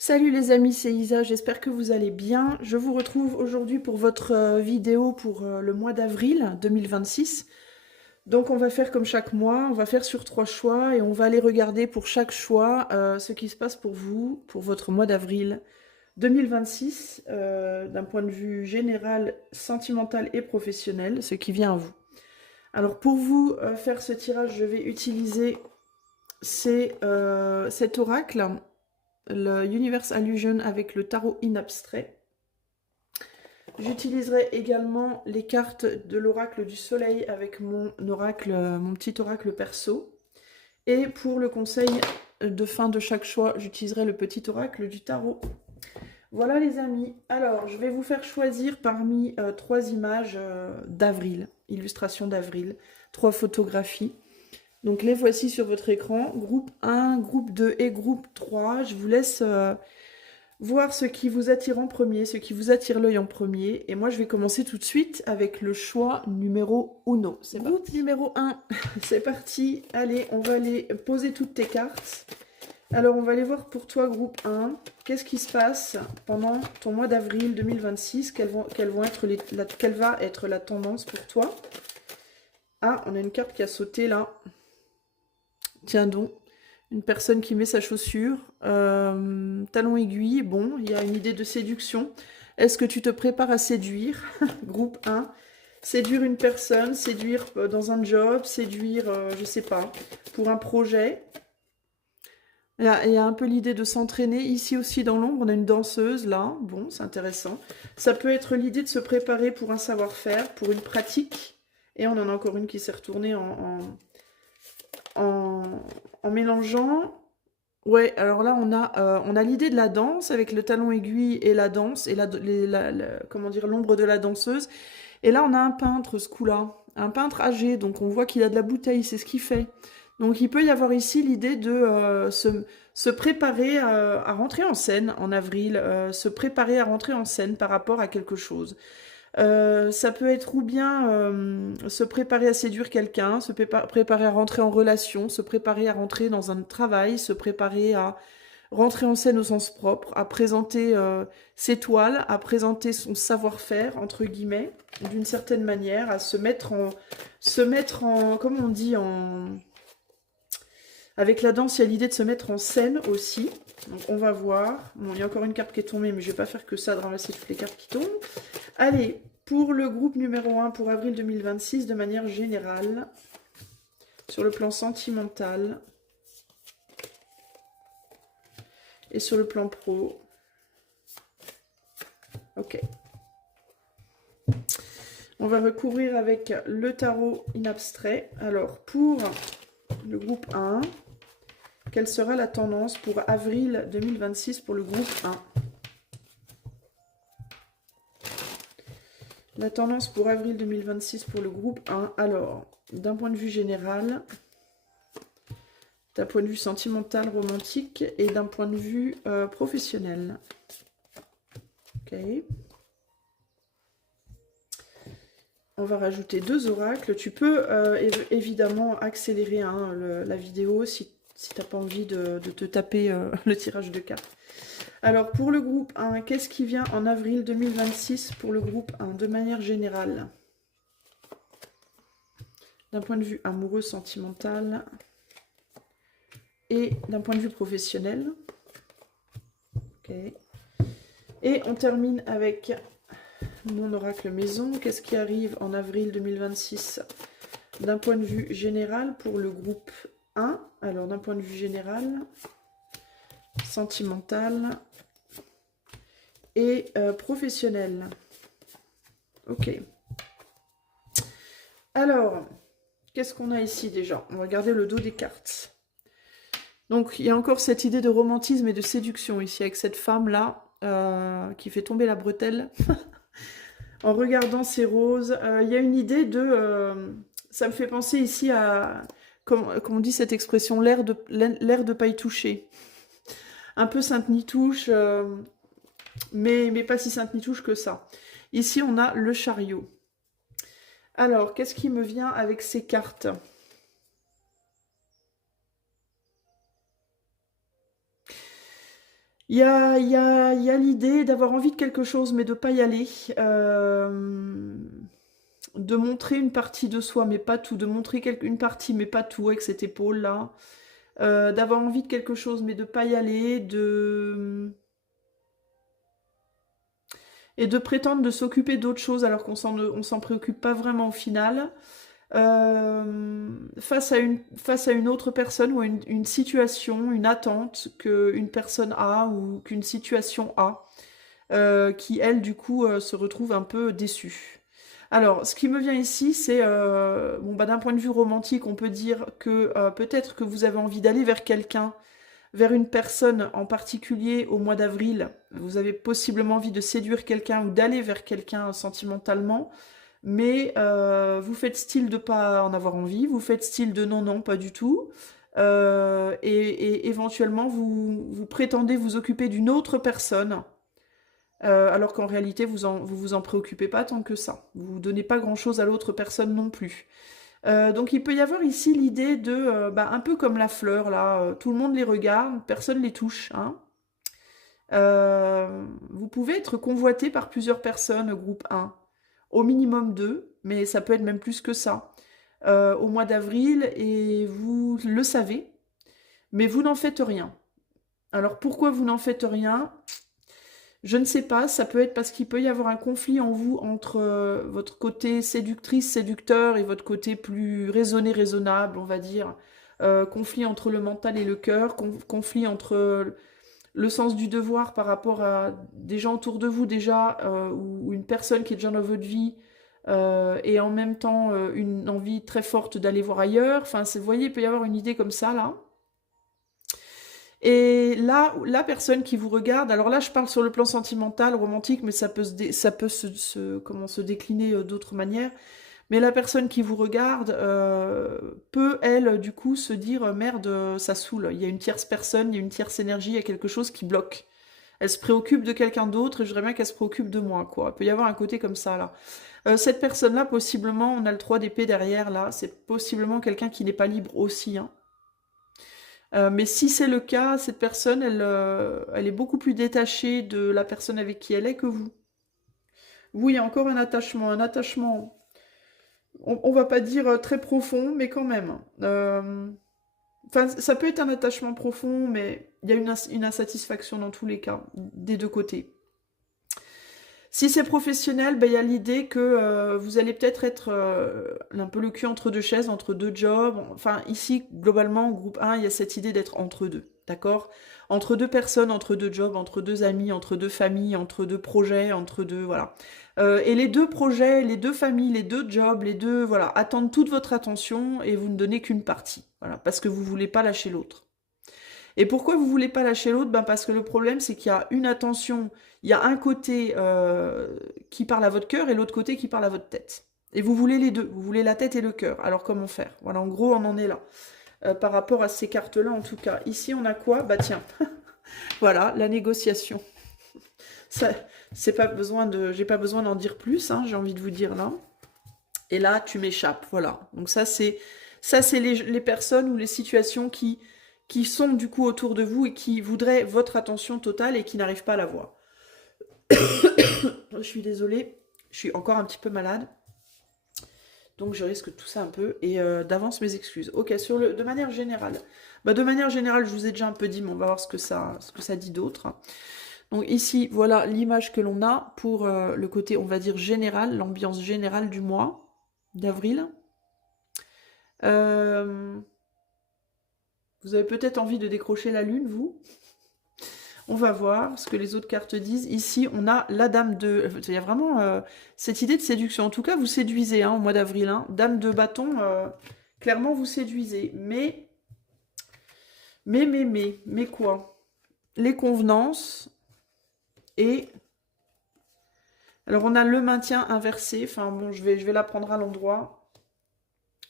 Salut les amis, c'est Isa, j'espère que vous allez bien. Je vous retrouve aujourd'hui pour votre vidéo pour le mois d'avril 2026. Donc on va faire comme chaque mois, on va faire sur 3 choix et on va aller regarder pour chaque choix ce qui se passe pour vous, pour votre mois d'avril 2026, d'un point de vue général, sentimental et professionnel, ce qui vient à vous. Alors pour vous faire ce tirage, je vais utiliser cet oracle, le Universe Allusion avec le tarot in abstrait. J'utiliserai également les cartes de l'oracle du soleil avec mon oracle, mon petit oracle perso. Et pour le conseil de fin de chaque choix, j'utiliserai le petit oracle du tarot. Voilà les amis. Alors, je vais vous faire choisir parmi 3 images d'avril, illustrations d'avril, 3 photographies. Donc les voici sur votre écran, groupe 1, groupe 2 et groupe 3. Je vous laisse voir ce qui vous attire en premier, ce qui vous attire l'œil en premier. Et moi, je vais commencer tout de suite avec le choix numéro 1. C'est groupe numéro 1. C'est parti. Allez, on va aller poser toutes tes cartes. Alors, on va aller voir pour toi, groupe 1. Qu'est-ce qui se passe pendant ton mois d'avril 2026? Quelle va être la tendance pour toi? Ah, on a une carte qui a sauté là. Tiens donc. Une personne qui met sa chaussure, talon aiguille, bon, il y a une idée de séduction. Est-ce que tu te prépares à séduire? Groupe 1. Séduire une personne, séduire dans un job, séduire, je sais pas, pour un projet. Il y a un peu l'idée de s'entraîner. Ici aussi dans l'ombre, on a une danseuse là. Bon, c'est intéressant. Ça peut être l'idée de se préparer pour un savoir-faire, pour une pratique. Et on en a encore une qui s'est retournée en mélangeant. Ouais, alors là, on a l'idée de la danse avec le talon aiguille et la danse, et comment dire, l'ombre de la danseuse. Et là, on a un peintre, ce coup-là. Un peintre âgé, donc on voit qu'il a de la bouteille, c'est ce qu'il fait. Donc il peut y avoir ici l'idée de se préparer à rentrer en scène en avril, se préparer à rentrer en scène par rapport à quelque chose. Ça peut être ou bien se préparer à séduire quelqu'un, se préparer à rentrer en relation, se préparer à rentrer dans un travail, se préparer à rentrer en scène au sens propre, à présenter ses toiles, à présenter son savoir-faire, entre guillemets, d'une certaine manière, à se mettre en, comme on dit, avec la danse, il y a l'idée de se mettre en scène aussi. Donc on va voir. Bon, il y a encore une carte qui est tombée, mais je ne vais pas faire que ça, de ramasser toutes les cartes qui tombent. Allez, pour le groupe numéro 1 pour avril 2026, de manière générale, sur le plan sentimental et sur le plan pro. Ok. On va recouvrir avec le tarot in abstrait. Alors, pour le groupe 1, quelle sera la tendance pour avril 2026 pour le groupe 1? La tendance pour avril 2026 pour le groupe 1. Alors, d'un point de vue général, d'un point de vue sentimental, romantique et d'un point de vue professionnel. Ok. On va rajouter 2 oracles. Tu peux évidemment accélérer la vidéo si tu n'as pas envie de te taper le tirage de cartes. Alors, pour le groupe 1, qu'est-ce qui vient en avril 2026 pour le groupe 1, de manière générale? D'un point de vue amoureux, sentimental et d'un point de vue professionnel. Ok. Et on termine avec mon oracle maison. Qu'est-ce qui arrive en avril 2026 d'un point de vue général pour le groupe 1? Alors, d'un point de vue général, sentimental et professionnel. Ok. Alors, qu'est-ce qu'on a ici déjà? On va regarder le dos des cartes. Donc, il y a encore cette idée de romantisme et de séduction ici, avec cette femme-là qui fait tomber la bretelle en regardant ces roses. Il y a une idée de... ça me fait penser ici à... Comme on dit cette expression, l'air de paille touchée. Un peu Sainte-Nitouche, mais pas si Sainte-Nitouche que ça. Ici, on a le chariot. Alors, qu'est-ce qui me vient avec ces cartes? Il y a l'idée d'avoir envie de quelque chose, mais de pas y aller. De montrer une partie de soi, mais pas tout. De montrer une partie, mais pas tout, avec cette épaule-là. D'avoir envie de quelque chose, mais de pas y aller. Et de prétendre de s'occuper d'autre chose, alors on s'en préoccupe pas vraiment au final. Face à une autre personne ou à une situation, une attente qu'une personne a ou qu'une situation a, qui, elle, du coup, se retrouve un peu déçue. Alors, ce qui me vient ici, c'est, bon, bah, d'un point de vue romantique, on peut dire que peut-être que vous avez envie d'aller vers quelqu'un, vers une personne en particulier au mois d'avril. Vous avez possiblement envie de séduire quelqu'un ou d'aller vers quelqu'un sentimentalement, mais vous faites style de pas en avoir envie, vous faites style de non, non, pas du tout. Et éventuellement, vous prétendez vous occuper d'une autre personne, alors qu'en réalité, vous en préoccupez pas tant que ça. Vous ne donnez pas grand-chose à l'autre personne non plus. Donc il peut y avoir ici l'idée de, bah, un peu comme la fleur, là, tout le monde les regarde, personne les touche, hein. Vous pouvez être convoité par plusieurs personnes, groupe 1, au minimum 2, mais ça peut être même plus que ça, au mois d'avril, et vous le savez, mais vous n'en faites rien. Alors pourquoi vous n'en faites rien? Je ne sais pas, ça peut être parce qu'il peut y avoir un conflit en vous entre votre côté séductrice, séducteur et votre côté plus raisonné, raisonnable, on va dire. Conflit entre le mental et le cœur, conflit entre le sens du devoir par rapport à des gens autour de vous déjà, ou une personne qui est déjà dans votre vie, et en même temps une envie très forte d'aller voir ailleurs. Enfin, vous voyez, il peut y avoir une idée comme ça, là. Et là, la personne qui vous regarde, alors là je parle sur le plan sentimental, romantique, mais ça peut comment, se décliner d'autres manières, mais la personne qui vous regarde peut, elle, du coup, se dire merde, ça saoule, il y a une tierce personne, il y a une tierce énergie, il y a quelque chose qui bloque. Elle se préoccupe de quelqu'un d'autre et je voudrais bien qu'elle se préoccupe de moi, quoi. Il peut y avoir un côté comme ça, là. Cette personne-là, possiblement, on a le 3 d'épée derrière, là, c'est possiblement quelqu'un qui n'est pas libre aussi, hein. Mais si c'est le cas, cette personne, elle est beaucoup plus détachée de la personne avec qui elle est que vous. Vous, il y a encore un attachement, on va pas dire très profond, mais quand même. Enfin, ça peut être un attachement profond, mais il y a une insatisfaction dans tous les cas, des deux côtés. Si c'est professionnel, ben, il y a l'idée que vous allez peut-être être, un peu le cul entre deux chaises, entre deux jobs. Enfin, ici, globalement, au groupe 1, il y a cette idée d'être entre deux, d'accord? Entre deux personnes, entre deux jobs, entre deux amis, entre deux familles, entre deux projets, entre deux... Voilà. Et les deux projets, les deux familles, les deux jobs, les deux... Voilà, attendent toute votre attention et vous ne donnez qu'une partie. Voilà, parce que vous voulez pas lâcher l'autre. Et pourquoi vous voulez pas lâcher l'autre? Ben parce que le problème, c'est qu'il y a une attention, il y a un côté qui parle à votre cœur et l'autre côté qui parle à votre tête. Et vous voulez les deux, vous voulez la tête et le cœur. Alors comment faire? Voilà, en gros, on en est là. Par rapport à ces cartes-là, en tout cas. Ici, on a quoi? Bah tiens, voilà, la négociation. Ça, c'est pas besoin de, j'ai pas besoin d'en dire plus, hein, j'ai envie de vous dire là. Et là, tu m'échappes, voilà. Donc ça, c'est les personnes ou les situations qui sont du coup autour de vous et qui voudraient votre attention totale et qui n'arrivent pas à l'avoir. Je suis désolée, je suis encore un petit peu malade, donc je risque tout ça un peu, et d'avance mes excuses. Ok, de manière générale. Bah, de manière générale, je vous ai déjà un peu dit, mais on va voir ce que ça dit d'autre. Donc ici, voilà l'image que l'on a pour le côté, on va dire, général, l'ambiance générale du mois d'avril. Vous avez peut-être envie de décrocher la lune, vous? On va voir ce que les autres cartes disent. Ici, on a la dame de... Il y a vraiment cette idée de séduction. En tout cas, vous séduisez hein, au mois d'avril. Hein. Dame de bâton, clairement, vous séduisez. Mais quoi? Les convenances et... Alors, on a le maintien inversé. Enfin, bon, je vais la prendre à l'endroit.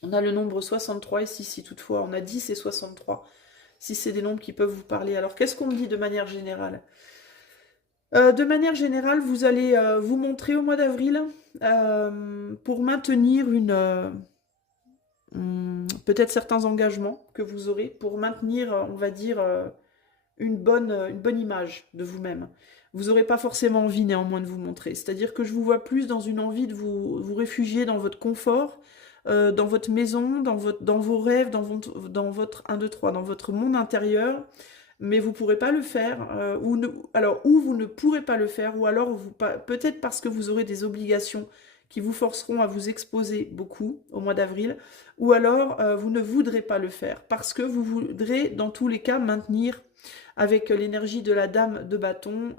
On a le nombre 63 ici, si toutefois. On a 10 et 63. Si c'est des nombres qui peuvent vous parler. Alors, qu'est-ce qu'on me dit de manière générale? De manière générale, vous allez vous montrer au mois d'avril pour maintenir peut-être certains engagements que vous aurez, pour maintenir, on va dire, une bonne image de vous-même. Vous n'aurez pas forcément envie néanmoins de vous montrer. C'est-à-dire que je vous vois plus dans une envie de vous réfugier dans votre confort, dans votre maison, dans vos rêves, dans votre 1, 2, 3, dans votre monde intérieur, mais vous ne pourrez pas le faire, alors, ou vous ne pourrez pas le faire, ou alors peut-être parce que vous aurez des obligations qui vous forceront à vous exposer beaucoup au mois d'avril, ou alors vous ne voudrez pas le faire, parce que vous voudrez dans tous les cas maintenir, avec l'énergie de la dame de bâton,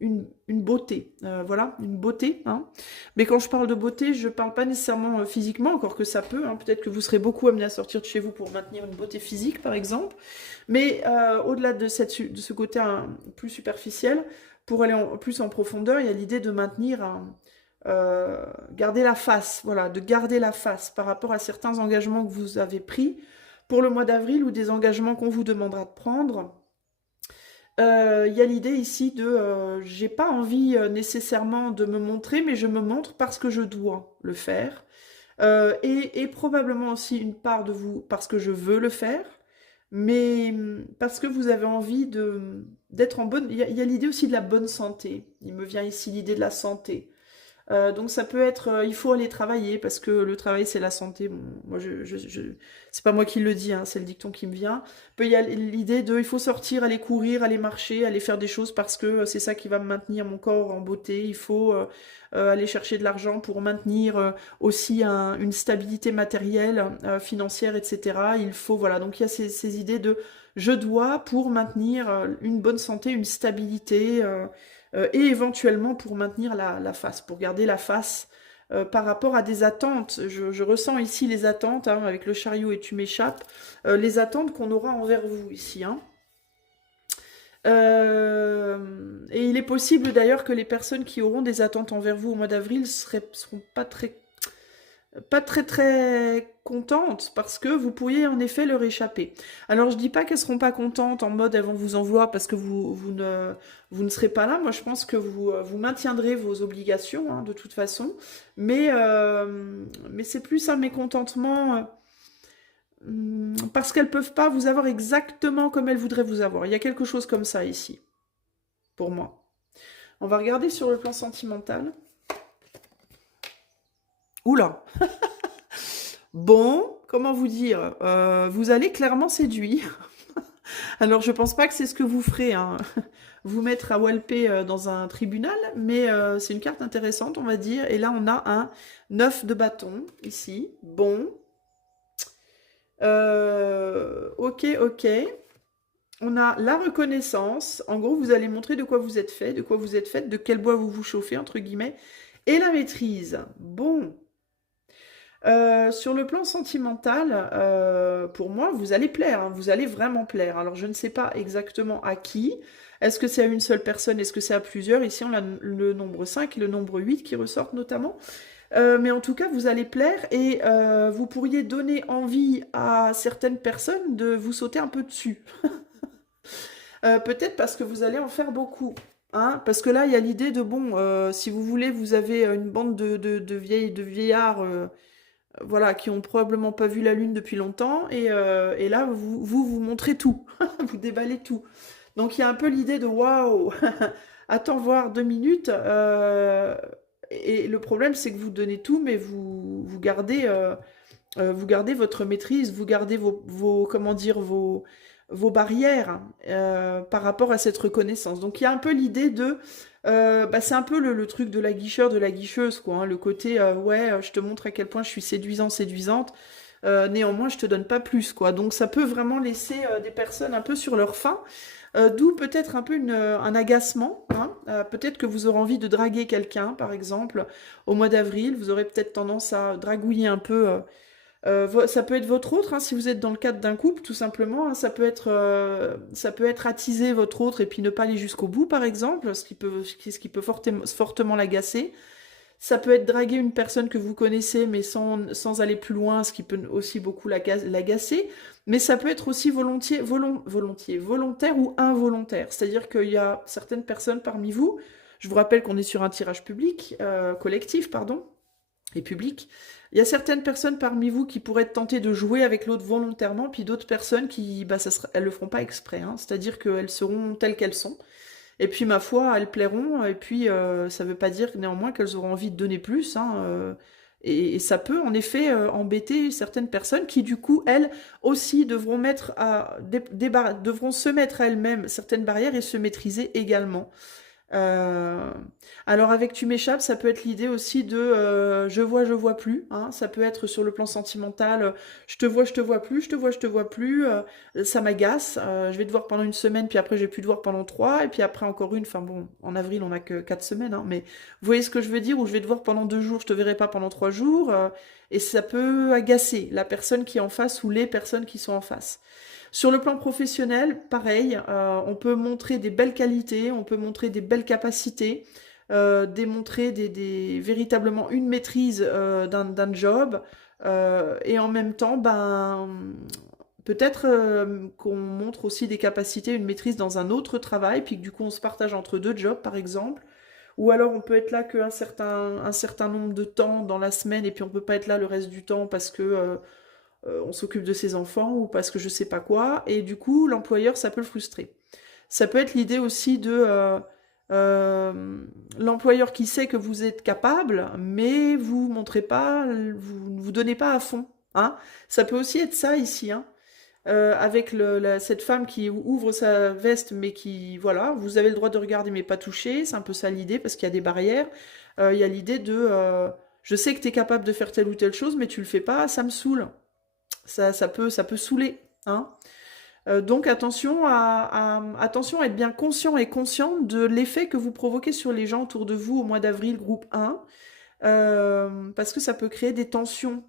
une beauté, voilà, une beauté, hein. Mais quand je parle de beauté, je ne parle pas nécessairement physiquement, encore que ça peut, hein. Peut-être que vous serez beaucoup amené à sortir de chez vous pour maintenir une beauté physique, par exemple, mais au-delà de ce côté plus superficiel, pour aller plus en profondeur, il y a l'idée de maintenir garder la face, voilà, de garder la face par rapport à certains engagements que vous avez pris pour le mois d'avril ou des engagements qu'on vous demandera de prendre. Il y a l'idée ici de j'ai pas envie nécessairement de me montrer, mais je me montre parce que je dois le faire. Et probablement aussi une part de vous parce que je veux le faire, mais parce que vous avez envie d'être en bonne... Il y a l'idée aussi de la bonne santé. Il me vient ici l'idée de la santé. Donc ça peut être, il faut aller travailler parce que le travail c'est la santé. Bon, moi c'est pas moi qui le dis, hein, c'est le dicton qui me vient. Puis il y a l'idée de, il faut sortir, aller courir, aller marcher, aller faire des choses parce que c'est ça qui va me maintenir mon corps en beauté. Il faut aller chercher de l'argent pour maintenir aussi une stabilité matérielle, financière, etc. Il faut, voilà, donc il y a ces idées de je dois pour maintenir une bonne santé, une stabilité. Et éventuellement pour maintenir la face, pour garder la face par rapport à des attentes. Je ressens ici les attentes, hein, avec le chariot et tu m'échappes, les attentes qu'on aura envers vous ici. Hein. Et il est possible d'ailleurs que les personnes qui auront des attentes envers vous au mois d'avril seront pas très contentes parce que vous pourriez en effet leur échapper. Alors je dis pas qu'elles seront pas contentes en mode elles vont vous en vouloir parce que vous ne serez pas là. Moi je pense que vous maintiendrez vos obligations, hein, de toute façon, mais c'est plus un mécontentement parce qu'elles peuvent pas vous avoir exactement comme elles voudraient vous avoir. Il y a quelque chose comme ça ici pour moi. On va regarder sur le plan sentimental. Oula. Bon, comment vous dire, vous allez clairement séduire. Alors, je pense pas que c'est ce que vous ferez, hein, vous mettre à walper dans un tribunal, mais c'est une carte intéressante, on va dire. Et là, on a un 9 de bâton, ici. Bon. Ok, ok. On a la reconnaissance. En gros, vous allez montrer de quoi vous êtes fait, de quoi vous êtes faite, de quel bois vous vous chauffez, entre guillemets. Et la maîtrise. Bon. Sur le plan sentimental, pour moi, vous allez plaire, hein, vous allez vraiment plaire. Alors, je ne sais pas exactement à qui. Est-ce que c'est à une seule personne? Est-ce que c'est à plusieurs? Ici, on a le nombre 5 et le nombre 8 qui ressortent notamment. Mais en tout cas, vous allez plaire et vous pourriez donner envie à certaines personnes de vous sauter un peu dessus. Peut-être parce que vous allez en faire beaucoup. Hein, parce que là, il y a l'idée de, bon, si vous voulez, vous avez une bande de vieillards voilà, qui ont probablement pas vu la lune depuis longtemps, et là, vous montrez tout, vous déballez tout. Donc, il y a un peu l'idée de, waouh, attends voir 2 minutes, et le problème, c'est que vous donnez tout, mais vous gardez votre maîtrise, vous gardez comment dire, vos barrières par rapport à cette reconnaissance. Donc, il y a un peu l'idée de... c'est un peu le truc de la guicheur, de la guicheuse, quoi. Hein, le côté, ouais, je te montre à quel point je suis séduisant, séduisante. Néanmoins, je te donne pas plus, quoi. Donc, ça peut vraiment laisser des personnes un peu sur leur faim. D'où peut-être un peu un agacement. Hein. Peut-être que vous aurez envie de draguer quelqu'un, par exemple, au mois d'avril. Vous aurez peut-être tendance à dragouiller un peu... ça peut être votre autre, hein, si vous êtes dans le cadre d'un couple, tout simplement. Hein, ça peut être attiser votre autre et puis ne pas aller jusqu'au bout, par exemple, ce qui peut fortement l'agacer. Ça peut être draguer une personne que vous connaissez, mais sans aller plus loin, ce qui peut aussi beaucoup l'agacer. Mais ça peut être aussi volontaire ou involontaire. C'est-à-dire qu'il y a certaines personnes parmi vous, je vous rappelle qu'on est sur un tirage public, collectif, pardon. et public. Il y a certaines personnes parmi vous qui pourraient être tentées de jouer avec l'autre volontairement, puis d'autres personnes qui, bah, elles le feront pas exprès, hein. C'est-à-dire qu'elles seront telles qu'elles sont. Et puis, ma foi, elles plairont, et puis ça veut pas dire néanmoins qu'elles auront envie de donner plus, hein, et ça peut en effet embêter certaines personnes qui, du coup, elles aussi devront se mettre à elles-mêmes certaines barrières et se maîtriser également. Euh, alors avec Tu m'échappes, ça peut être l'idée aussi de je vois plus, hein. Ça peut être sur le plan sentimental, je te vois plus, je te vois, je te vois plus, ça m'agace, je vais te voir pendant une semaine, puis après je vais plus te voir pendant trois, et puis après encore une, enfin bon, en avril on a que 4 semaines, hein, mais vous voyez ce que je veux dire, ou je vais te voir pendant 2 jours, je te verrai pas pendant 3 jours, et ça peut agacer la personne qui est en face ou les personnes qui sont en face. Sur le plan professionnel, pareil, on peut montrer des belles qualités, on peut montrer des belles capacités, démontrer véritablement une maîtrise d'un job, et en même temps, ben, peut-être qu'on montre aussi des capacités, une maîtrise dans un autre travail, puis que du coup on se partage entre deux jobs, par exemple. Ou alors on peut être là un certain nombre de temps dans la semaine, et puis on peut pas être là le reste du temps parce que on s'occupe de ses enfants ou parce que je sais pas quoi, et du coup l'employeur ça peut le frustrer. Ça peut être l'idée aussi de l'employeur qui sait que vous êtes capable, mais vous montrez pas, vous ne vous donnez pas à fond, hein. Ça peut aussi être ça ici, hein. Avec cette femme qui ouvre sa veste, mais qui, voilà, vous avez le droit de regarder, mais pas toucher, c'est un peu ça l'idée, parce qu'il y a des barrières. Il y a l'idée de, je sais que tu es capable de faire telle ou telle chose, mais tu le fais pas, ça me saoule. Ça peut saouler, hein. Donc attention à être bien conscient et consciente de l'effet que vous provoquez sur les gens autour de vous au mois d'avril, groupe 1, parce que ça peut créer des tensions,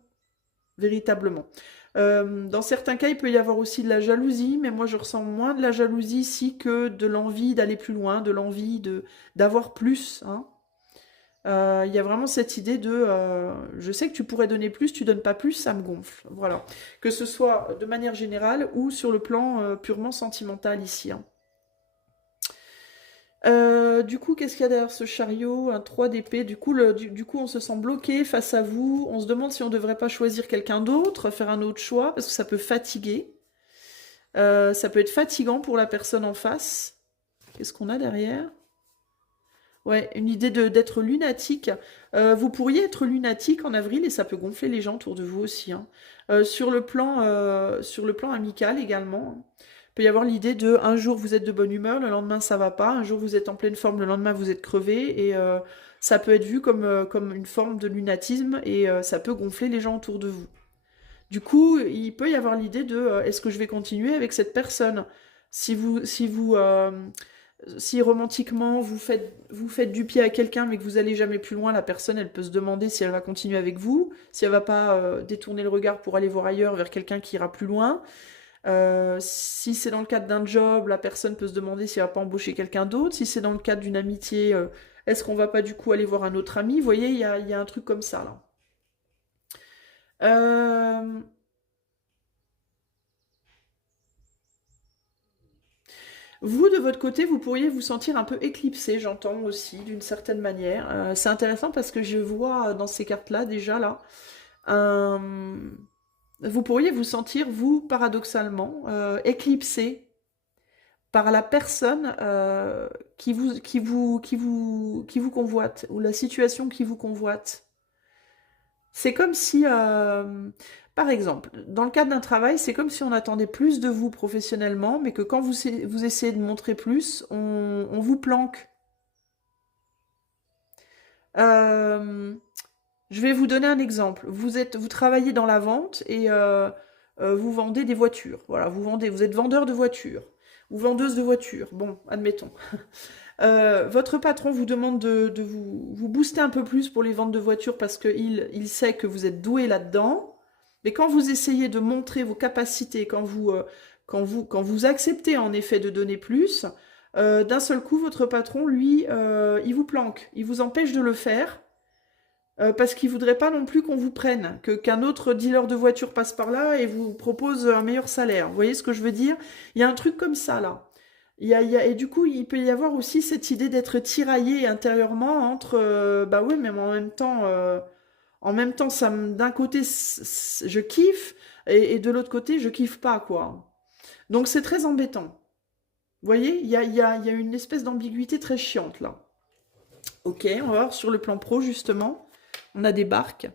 véritablement. Dans certains cas, il peut y avoir aussi de la jalousie, mais moi je ressens moins de la jalousie ici que de l'envie d'aller plus loin, de l'envie d'avoir plus, hein. Il y a vraiment cette idée de je sais que tu pourrais donner plus, tu donnes pas plus, ça me gonfle. Voilà. Que ce soit de manière générale ou sur le plan purement sentimental ici, hein. Du coup, qu'est-ce qu'il y a derrière ce chariot? Un 3 d'épée. Du coup, du coup, on se sent bloqué face à vous. On se demande si on ne devrait pas choisir quelqu'un d'autre, faire un autre choix, parce que ça peut fatiguer. Ça peut être fatigant pour la personne en face. Qu'est-ce qu'on a derrière? Ouais, une idée d'être lunatique. Vous pourriez être lunatique en avril et ça peut gonfler les gens autour de vous aussi, hein. Sur le plan amical également, il peut y avoir l'idée de un jour vous êtes de bonne humeur, le lendemain ça va pas, un jour vous êtes en pleine forme, le lendemain vous êtes crevé, et ça peut être vu comme une forme de lunatisme, et ça peut gonfler les gens autour de vous. Du coup, il peut y avoir l'idée de est-ce que je vais continuer avec cette personne? Si romantiquement vous faites du pied à quelqu'un mais que vous allez jamais plus loin, la personne elle peut se demander si elle va continuer avec vous, si elle va pas détourner le regard pour aller voir ailleurs vers quelqu'un qui ira plus loin. Si c'est dans le cadre d'un job, la personne peut se demander si elle va pas embaucher quelqu'un d'autre. Si c'est dans le cadre d'une amitié, est-ce qu'on va pas du coup aller voir un autre ami? Vous voyez, il y a un truc comme ça là. Euh, Vous, de votre côté, vous pourriez vous sentir un peu éclipsé, j'entends aussi, d'une certaine manière. C'est intéressant parce que je vois dans ces cartes-là, déjà là, un- vous pourriez vous sentir, vous, paradoxalement, éclipsé par la personne qui vous convoite, ou la situation qui vous convoite. C'est comme si, par exemple, dans le cadre d'un travail, c'est comme si on attendait plus de vous professionnellement, mais que quand vous essayez de montrer plus, on vous planque. Euh, je vais vous donner un exemple. Vous travaillez dans la vente et vous vendez des voitures. Voilà, vous êtes vendeur de voitures ou vendeuse de voitures. Bon, admettons. Votre patron vous demande de vous booster un peu plus pour les ventes de voitures parce qu'il sait que vous êtes doué là-dedans. Mais quand vous essayez de montrer vos capacités, quand vous acceptez en effet de donner plus, d'un seul coup, votre patron, lui, il vous planque. Il vous empêche de le faire parce qu'il voudrait pas non plus qu'on vous prenne, qu'un autre dealer de voitures passe par là et vous propose un meilleur salaire. Vous voyez ce que je veux dire? Il y a un truc comme ça là. Et du coup, il peut y avoir aussi cette idée d'être tiraillé intérieurement entre, bah oui, mais en même temps, En même temps, d'un côté, je kiffe, et de l'autre côté, je kiffe pas, quoi. Donc c'est très embêtant. Vous voyez, il y a une espèce d'ambiguïté très chiante, là. Ok, on va voir sur le plan pro, justement. On a des barques.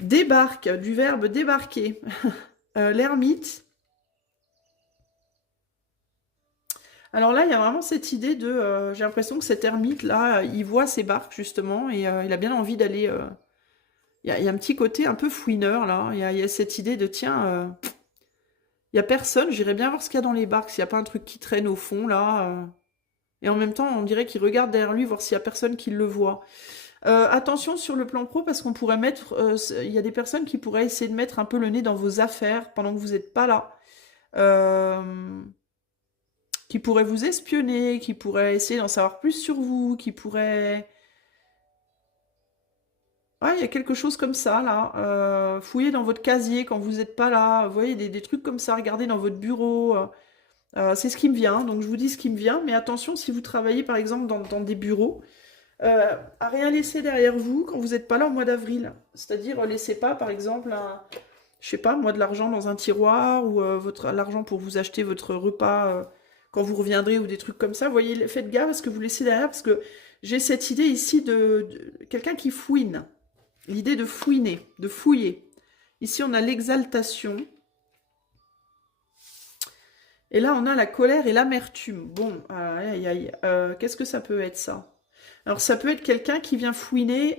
Débarque, du verbe débarquer. L'ermite. Alors là, il y a vraiment cette idée de... j'ai l'impression que cet ermite-là, il voit ses barques, justement, et il a bien envie d'aller... il y a un petit côté un peu fouineur, là. Il y a cette idée de, tiens, il n'y a personne, j'irai bien voir ce qu'il y a dans les barques, s'il n'y a pas un truc qui traîne au fond, là. Et en même temps, on dirait qu'il regarde derrière lui, voir s'il n'y a personne qui le voit. Attention sur le plan pro, parce qu'on pourrait mettre... il y a des personnes qui pourraient essayer de mettre un peu le nez dans vos affaires pendant que vous n'êtes pas là. Qui pourraient vous espionner, qui pourraient essayer d'en savoir plus sur vous, qui pourraient... Ouais, il y a quelque chose comme ça, là. Fouiller dans votre casier quand vous n'êtes pas là. Vous voyez, des trucs comme ça, regardez dans votre bureau. C'est ce qui me vient, donc je vous dis ce qui me vient. Mais attention, si vous travaillez, par exemple, dans des bureaux, à rien laisser derrière vous quand vous n'êtes pas là au mois d'avril. C'est-à-dire, laissez pas, par exemple, je sais pas, moi, de l'argent dans un tiroir ou l'argent pour vous acheter votre repas quand vous reviendrez ou des trucs comme ça. Vous voyez, faites gaffe à ce que vous laissez derrière parce que j'ai cette idée ici de quelqu'un qui fouine. L'idée de fouiner, de fouiller. Ici, on a l'exaltation. Et là, on a la colère et l'amertume. Bon, aïe, aïe, qu'est-ce que ça peut être, ça? Alors, ça peut être quelqu'un qui vient fouiner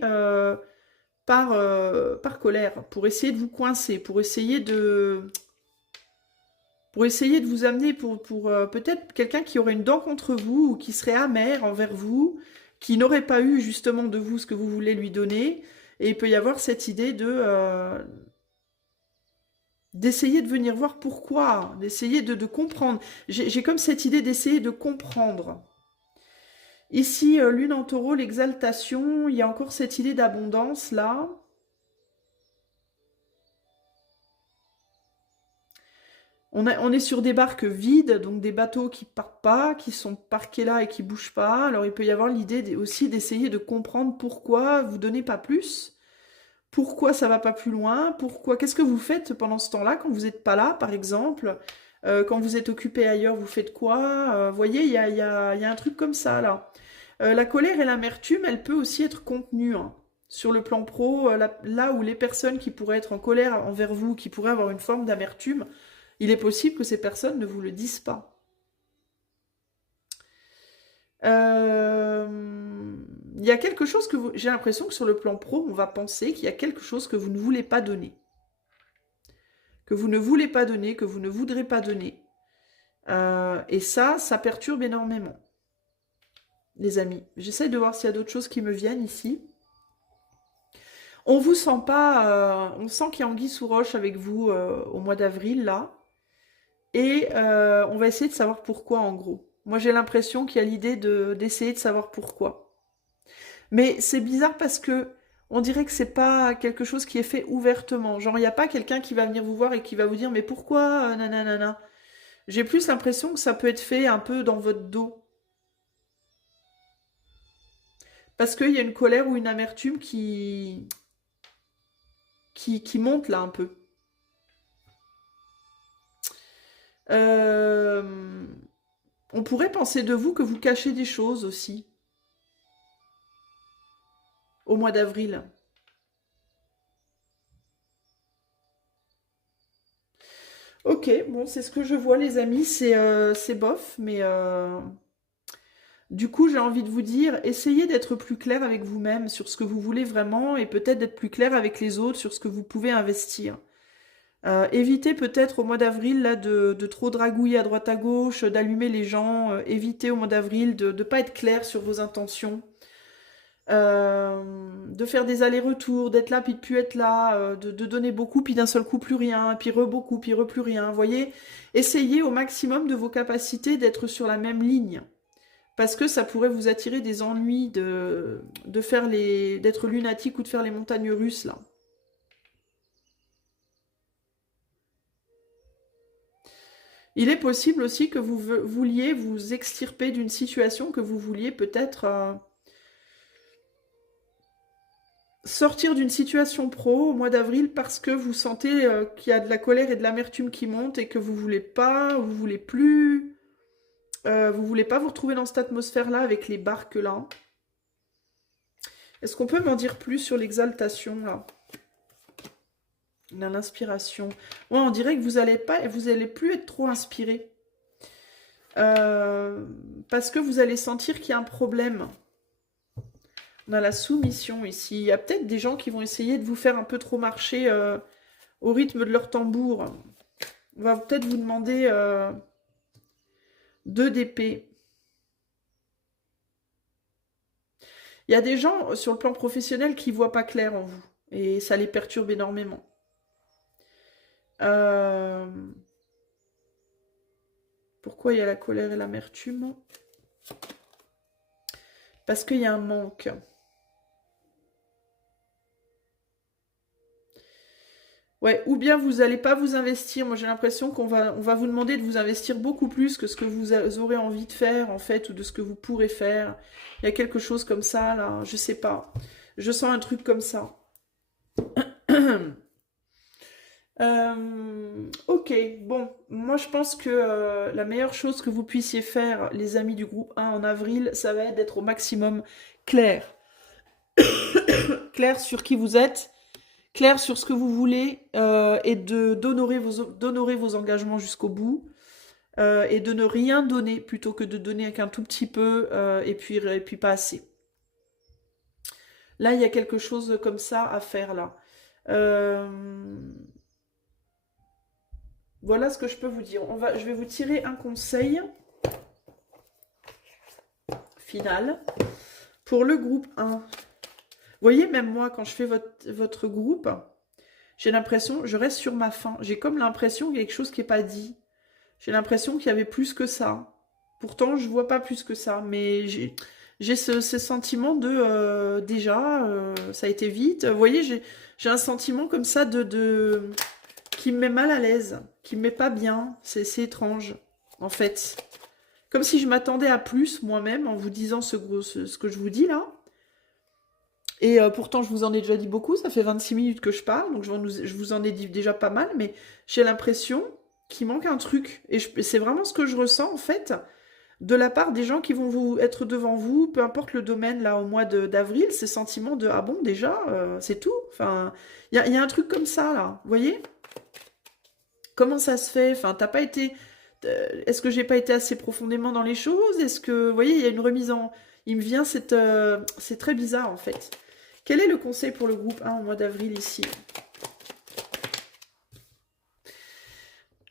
par colère, pour essayer de vous coincer, pour essayer de vous amener, pour peut-être quelqu'un qui aurait une dent contre vous, ou qui serait amer envers vous, qui n'aurait pas eu justement de vous ce que vous voulez lui donner. Et il peut y avoir cette idée d'essayer de venir voir pourquoi, d'essayer de comprendre. J'ai comme cette idée d'essayer de comprendre. Ici, lune en taureau, l'exaltation, il y a encore cette idée d'abondance, là. On est sur des barques vides, donc des bateaux qui partent pas, qui sont parqués là et qui bougent pas. Alors il peut y avoir l'idée aussi d'essayer de comprendre pourquoi vous donnez pas plus. Pourquoi ça va pas plus loin? Pourquoi? Qu'est-ce que vous faites pendant ce temps-là quand vous n'êtes pas là, par exemple? Quand vous êtes occupé ailleurs, vous faites quoi? Vous voyez, il y a un truc comme ça, là. La colère et l'amertume, elle peut aussi être contenue, hein. Sur le plan pro, là où les personnes qui pourraient être en colère envers vous, qui pourraient avoir une forme d'amertume, il est possible que ces personnes ne vous le disent pas. Il y a quelque chose que vous... J'ai l'impression que sur le plan pro, on va penser qu'il y a quelque chose que vous ne voulez pas donner. Que vous ne voulez pas donner, que vous ne voudrez pas donner. Et ça perturbe énormément. Les amis, j'essaie de voir s'il y a d'autres choses qui me viennent ici. On vous sent pas... on sent qu'il y a anguille sous roche avec vous au mois d'avril, là. Et on va essayer de savoir pourquoi, en gros. Moi, j'ai l'impression qu'il y a l'idée d'essayer de savoir pourquoi. Mais c'est bizarre parce que on dirait que c'est pas quelque chose qui est fait ouvertement. Genre, il n'y a pas quelqu'un qui va venir vous voir et qui va vous dire « Mais pourquoi nanana ?» J'ai plus l'impression que ça peut être fait un peu dans votre dos. Parce qu'il y a une colère ou une amertume qui monte là un peu. On pourrait penser de vous que vous cachez des choses aussi. Au mois d'avril. Ok, bon, c'est ce que je vois, les amis. C'est bof, mais du coup, j'ai envie de vous dire, essayez d'être plus clair avec vous-même sur ce que vous voulez vraiment et peut-être d'être plus clair avec les autres sur ce que vous pouvez investir. Évitez peut-être au mois d'avril là de trop dragouiller à droite à gauche, d'allumer les gens. Évitez au mois d'avril de ne pas être clair sur vos intentions. De faire des allers-retours, d'être là puis de plus être là, de donner beaucoup puis d'un seul coup plus rien, puis beaucoup puis plus rien. Vous voyez, essayez au maximum de vos capacités d'être sur la même ligne. Parce que ça pourrait vous attirer des ennuis d'être lunatique ou de faire les montagnes russes là. Il est possible aussi que vous vouliez vous extirper d'une situation, que vous vouliez peut-être sortir d'une situation pro au mois d'avril parce que vous sentez qu'il y a de la colère et de l'amertume qui montent et que vous voulez pas, vous voulez plus, vous voulez pas vous retrouver dans cette atmosphère-là avec les barques là. Est-ce qu'on peut m'en dire plus sur l'exaltation là? On a l'inspiration. Ouais, on dirait que vous allez plus être trop inspiré. Parce que vous allez sentir qu'il y a un problème. On a la soumission ici. Il y a peut-être des gens qui vont essayer de vous faire un peu trop marcher au rythme de leur tambour. On va peut-être vous demander 2 d'épée. Il y a des gens sur le plan professionnel qui ne voient pas clair en vous. Et ça les perturbe énormément. Pourquoi il y a la colère et l'amertume? Parce qu'il y a un manque. Ouais, ou bien vous n'allez pas vous investir. Moi, j'ai l'impression on va vous demander de vous investir beaucoup plus que ce que vous aurez envie de faire, en fait, ou de ce que vous pourrez faire. Il y a quelque chose comme ça, là. Je sais pas. Je sens un truc comme ça. Ok, bon. Moi, je pense que la meilleure chose que vous puissiez faire, les amis du groupe 1 en avril, ça va être d'être au maximum clair. Clair sur qui vous êtes, clair sur ce que vous voulez et d'honorer vos engagements jusqu'au bout et de ne rien donner plutôt que de donner qu'un tout petit peu et puis pas assez. Là, il y a quelque chose comme ça à faire là. Voilà ce que je peux vous dire. Je vais vous tirer un conseil final pour le groupe 1. Vous voyez, même moi, quand je fais votre groupe, j'ai l'impression, je reste sur ma faim. J'ai comme l'impression qu'il y a quelque chose qui n'est pas dit. J'ai l'impression qu'il y avait plus que ça. Pourtant, je vois pas plus que ça. Mais j'ai ce sentiment de... déjà, ça a été vite. Vous voyez, j'ai un sentiment comme ça qui me met mal à l'aise, qui me met pas bien. C'est étrange, en fait. Comme si je m'attendais à plus moi-même en vous disant ce que je vous dis là. Et pourtant, je vous en ai déjà dit beaucoup, ça fait 26 minutes que je parle, donc je vous en ai dit déjà pas mal, mais j'ai l'impression qu'il manque un truc. Et c'est vraiment ce que je ressens, en fait, de la part des gens qui vont être devant vous, peu importe le domaine, là, au mois d'avril, ces sentiments de «Ah bon, déjà, c'est tout?» Enfin, il y a un truc comme ça, là, vous voyez? Comment ça se fait? Enfin, t'as pas été... Est-ce que j'ai pas été assez profondément dans les choses? Est-ce que... Vous voyez, il y a une remise en... Il me vient cette... c'est très bizarre, en fait. Quel est le conseil pour le groupe 1 au mois d'avril, ici?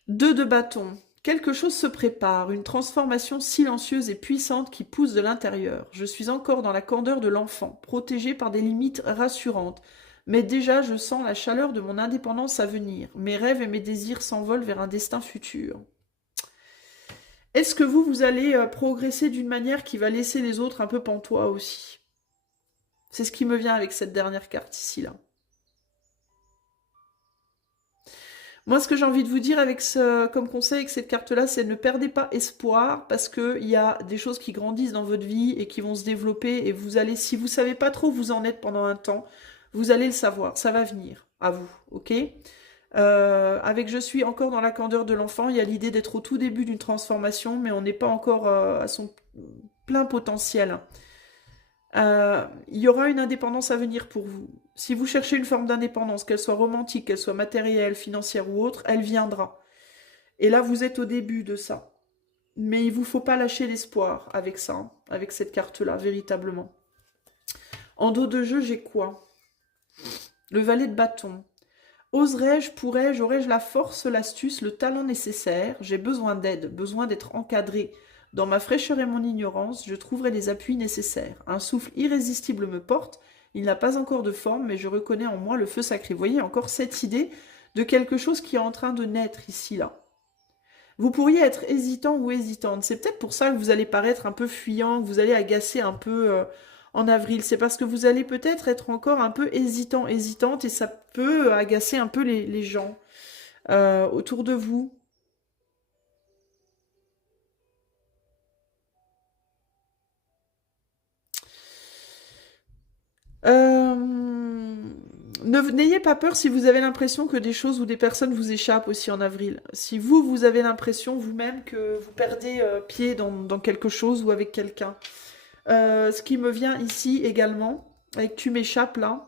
2 de bâton. Quelque chose se prépare, une transformation silencieuse et puissante qui pousse de l'intérieur. Je suis encore dans la candeur de l'enfant, protégée par des limites rassurantes. Mais déjà, je sens la chaleur de mon indépendance à venir. Mes rêves et mes désirs s'envolent vers un destin futur. Est-ce que vous allez progresser d'une manière qui va laisser les autres un peu pantois aussi? C'est ce qui me vient avec cette dernière carte ici, là. Moi, ce que j'ai envie de vous dire comme conseil avec cette carte-là, c'est ne perdez pas espoir parce qu'il y a des choses qui grandissent dans votre vie et qui vont se développer et vous allez, si vous ne savez pas trop où vous en êtes pendant un temps, vous allez le savoir, ça va venir à vous, ok? Avec Je suis encore dans la candeur de l'enfant, il y a l'idée d'être au tout début d'une transformation, mais on n'est pas encore à son plein potentiel. Il y aura une indépendance à venir pour vous. Si vous cherchez une forme d'indépendance, qu'elle soit romantique, qu'elle soit matérielle, financière ou autre, elle viendra. Et là, vous êtes au début de ça. Mais il ne vous faut pas lâcher l'espoir avec ça, hein, avec cette carte-là, véritablement. En dos de jeu, j'ai quoi? Le valet de bâton. Oserais-je, pourrais-je, aurais-je la force, l'astuce, le talent nécessaire? J'ai besoin d'aide, besoin d'être encadré. Dans ma fraîcheur et mon ignorance, je trouverai les appuis nécessaires. Un souffle irrésistible me porte. Il n'a pas encore de forme, mais je reconnais en moi le feu sacré. Vous voyez, encore cette idée de quelque chose qui est en train de naître ici, là. Vous pourriez être hésitant ou hésitante. C'est peut-être pour ça que vous allez paraître un peu fuyant, que vous allez agacer un peu en avril. C'est parce que vous allez peut-être être encore un peu hésitant, hésitante, et ça peut agacer un peu les gens autour de vous. N'ayez pas peur si vous avez l'impression que des choses ou des personnes vous échappent aussi en avril. Si vous avez l'impression vous-même que vous perdez pied dans quelque chose ou avec quelqu'un. Ce qui me vient ici également, avec tu m'échappes là,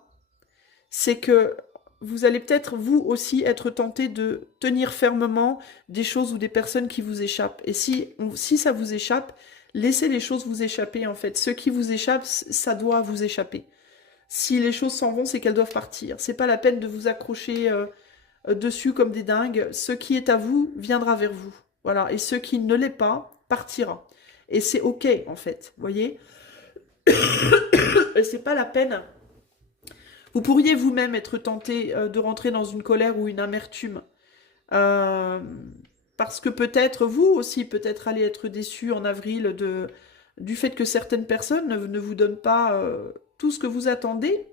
c'est que vous allez peut-être vous aussi être tenté de tenir fermement des choses ou des personnes qui vous échappent. Et si ça vous échappe, laissez les choses vous échapper en fait. Ce qui vous échappe, ça doit vous échapper. Si les choses s'en vont, c'est qu'elles doivent partir. C'est pas la peine de vous accrocher dessus comme des dingues. Ce qui est à vous viendra vers vous. Voilà. Et ce qui ne l'est pas partira. Et c'est ok en fait. Vous voyez. C'est pas la peine. Vous pourriez vous-même être tenté de rentrer dans une colère ou une amertume. Parce que peut-être vous aussi, peut-être allez être déçu en avril du fait que certaines personnes ne vous donnent pas tout ce que vous attendez,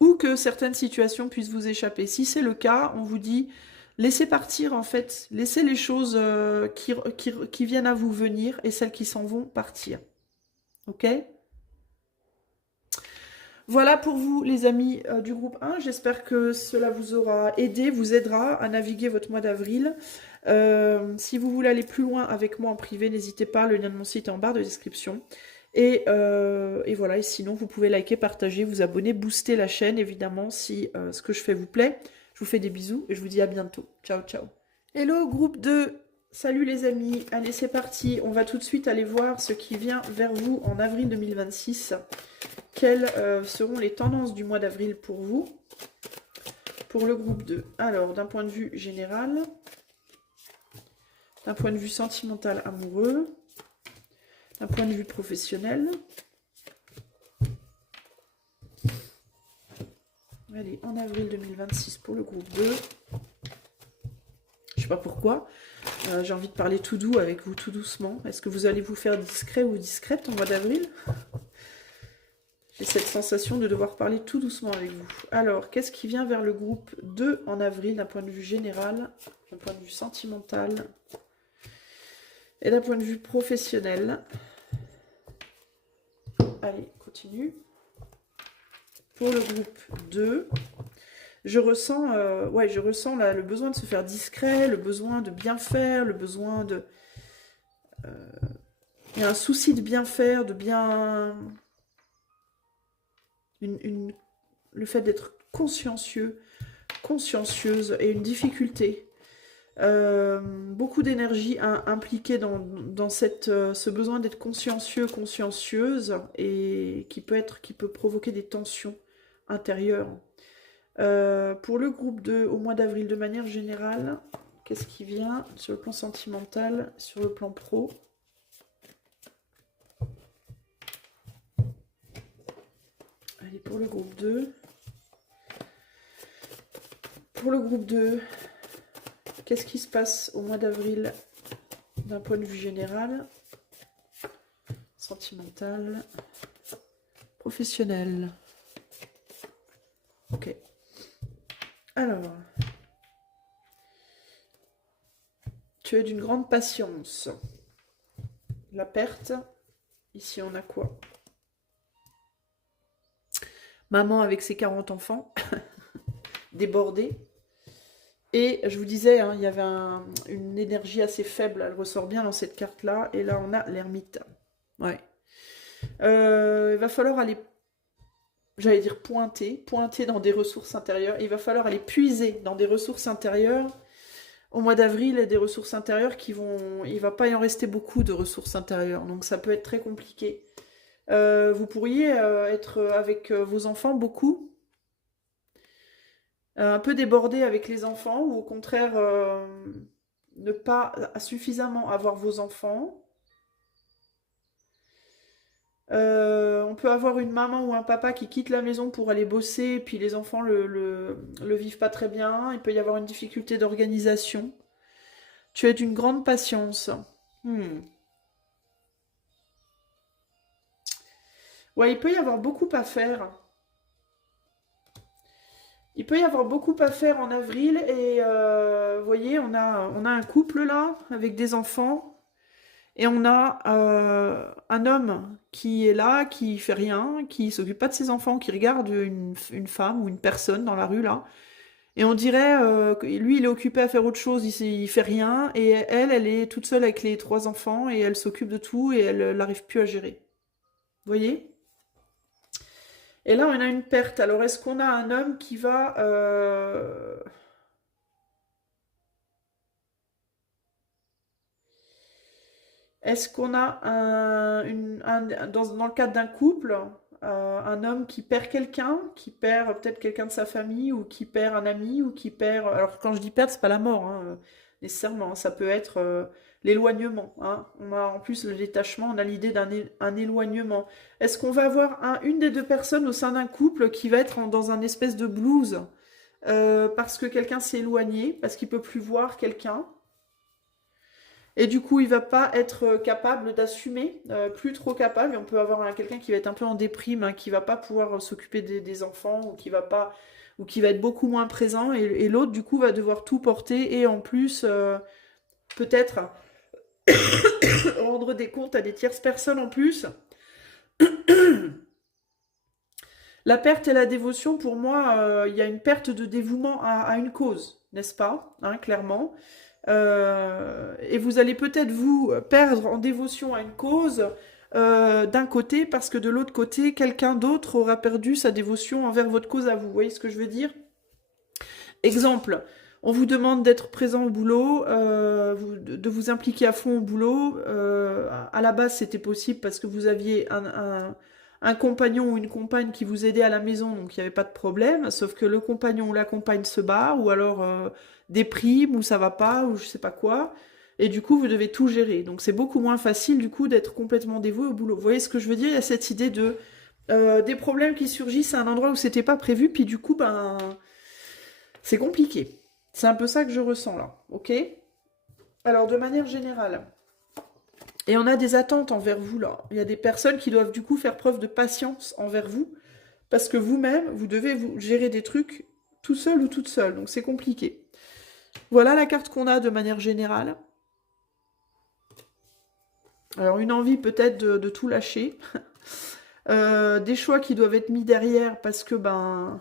ou que certaines situations puissent vous échapper. Si c'est le cas, on vous dit, laissez partir en fait, laissez les choses qui viennent à vous venir et celles qui s'en vont partir. Ok ? Voilà pour vous les amis du groupe 1, j'espère que cela vous aura aidé, vous aidera à naviguer votre mois d'avril. Si vous voulez aller plus loin avec moi en privé, n'hésitez pas, le lien de mon site est en barre de description. Et voilà, et sinon vous pouvez liker, partager, vous abonner, booster la chaîne évidemment si ce que je fais vous plaît. Je vous fais des bisous et je vous dis à bientôt. Ciao, ciao. Hello groupe 2, salut les amis, allez c'est parti, on va tout de suite aller voir ce qui vient vers vous en avril 2026. Quelles seront les tendances du mois d'avril pour vous, pour le groupe 2. Alors, d'un point de vue général, d'un point de vue sentimental amoureux, d'un point de vue professionnel. Allez, en avril 2026 pour le groupe 2. Je sais pas pourquoi, j'ai envie de parler tout doux avec vous, tout doucement. Est-ce que vous allez vous faire discret ou discrète en mois d'avril ? J'ai cette sensation de devoir parler tout doucement avec vous. Alors, qu'est-ce qui vient vers le groupe 2 en avril, d'un point de vue général, d'un point de vue sentimental et d'un point de vue professionnel? Allez, continue. Pour le groupe 2, je ressens là, le besoin de se faire discret, le besoin de bien faire, le besoin de... Il y a un souci de bien faire, de bien... le fait d'être consciencieux, consciencieuse et une difficulté. Beaucoup d'énergie impliquée dans ce besoin d'être consciencieux, consciencieuse, et qui peut provoquer des tensions intérieures. Pour le groupe 2, au mois d'avril, de manière générale, qu'est-ce qui vient sur le plan sentimental, sur le plan pro? Allez, pour le groupe 2. Pour le groupe 2, qu'est-ce qui se passe au mois d'avril d'un point de vue général, sentimental, professionnel? Ok. Alors, tu es d'une grande patience. La perte, ici on a quoi? Maman avec ses 40 enfants, débordée. Et je vous disais, hein, il y avait une énergie assez faible, elle ressort bien dans cette carte-là. Et là, on a l'ermite. Ouais. Il va falloir aller, j'allais dire pointer dans des ressources intérieures. Il va falloir aller puiser dans des ressources intérieures. Au mois d'avril, il y a des ressources intérieures qui vont... Il ne va pas y en rester beaucoup de ressources intérieures. Donc ça peut être très compliqué. Vous pourriez être avec vos enfants beaucoup. Un peu débordé avec les enfants, ou au contraire ne pas suffisamment avoir vos enfants. On peut avoir une maman ou un papa qui quitte la maison pour aller bosser, et puis les enfants le vivent pas très bien. Il peut y avoir une difficulté d'organisation. Tu es d'une grande patience. Ouais, il peut y avoir beaucoup à faire. Il peut y avoir beaucoup à faire en avril, et vous voyez, on a un couple là, avec des enfants, Et on a un homme qui est là, qui fait rien, qui s'occupe pas de ses enfants, qui regarde une femme ou une personne dans la rue là. Et on dirait que lui, il est occupé à faire autre chose, il fait rien. Et elle est toute seule avec les 3 enfants et elle s'occupe de tout et elle n'arrive plus à gérer. Vous voyez? Et là, on a une perte. Alors, est-ce qu'on a un homme qui va... Est-ce qu'on a dans le cadre d'un couple, un homme qui perd quelqu'un, qui perd peut-être quelqu'un de sa famille, ou qui perd un ami, ou qui perd... Alors quand je dis perdre, c'est pas la mort, hein, nécessairement, hein, ça peut être l'éloignement. Hein. On a en plus le détachement, on a l'idée d'un éloignement. Est-ce qu'on va avoir une des deux personnes au sein d'un couple qui va être dans un espèce de blues parce que quelqu'un s'est éloigné, parce qu'il peut plus voir quelqu'un et du coup, il va pas être capable d'assumer, plus trop capable. Et on peut avoir quelqu'un qui va être un peu en déprime, hein, qui va pas pouvoir s'occuper des enfants ou qui va pas, ou qui va être beaucoup moins présent. Et l'autre, du coup, va devoir tout porter et en plus, peut-être rendre des comptes à des tierces personnes en plus. La perte et la dévotion, pour moi, il y a une perte de dévouement à une cause, n'est-ce pas? Hein, clairement. Et vous allez peut-être vous perdre en dévotion à une cause d'un côté parce que de l'autre côté, quelqu'un d'autre aura perdu sa dévotion envers votre cause à vous. Vous voyez ce que je veux dire? Exemple, on vous demande d'être présent au boulot, de vous impliquer à fond au boulot. À la base, c'était possible parce que vous aviez un compagnon ou une compagne qui vous aidait à la maison, donc il n'y avait pas de problème. Sauf que le compagnon ou la compagne se barre, ou alors déprime, ou ça va pas, ou je sais pas quoi. Et du coup, vous devez tout gérer. Donc c'est beaucoup moins facile, du coup, d'être complètement dévoué au boulot. Vous voyez ce que je veux dire? Il y a cette idée de des problèmes qui surgissent à un endroit où c'était pas prévu, puis du coup, ben c'est compliqué. C'est un peu ça que je ressens là, ok? Alors, de manière générale, et on a des attentes envers vous là. Il y a des personnes qui doivent du coup faire preuve de patience envers vous, parce que vous-même, vous devez vous gérer des trucs tout seul ou toute seule, donc c'est compliqué. Voilà la carte qu'on a de manière générale. Alors, une envie peut-être de tout lâcher. Des choix qui doivent être mis derrière parce que, ben...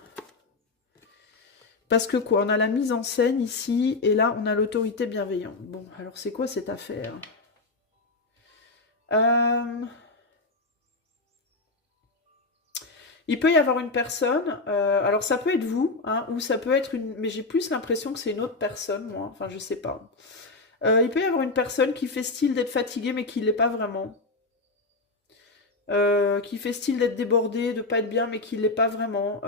Parce que quoi, on a la mise en scène ici, et là, on a l'autorité bienveillante. Bon, alors c'est quoi cette affaire? Euh, Il peut y avoir une personne, alors ça peut être vous, hein, ou ça peut être une... Mais j'ai plus l'impression que c'est une autre personne, moi, enfin je sais pas. Il peut y avoir une personne qui fait style d'être fatiguée, mais qui ne l'est pas vraiment. Qui fait style d'être débordée, de pas être bien, mais qui ne l'est pas vraiment.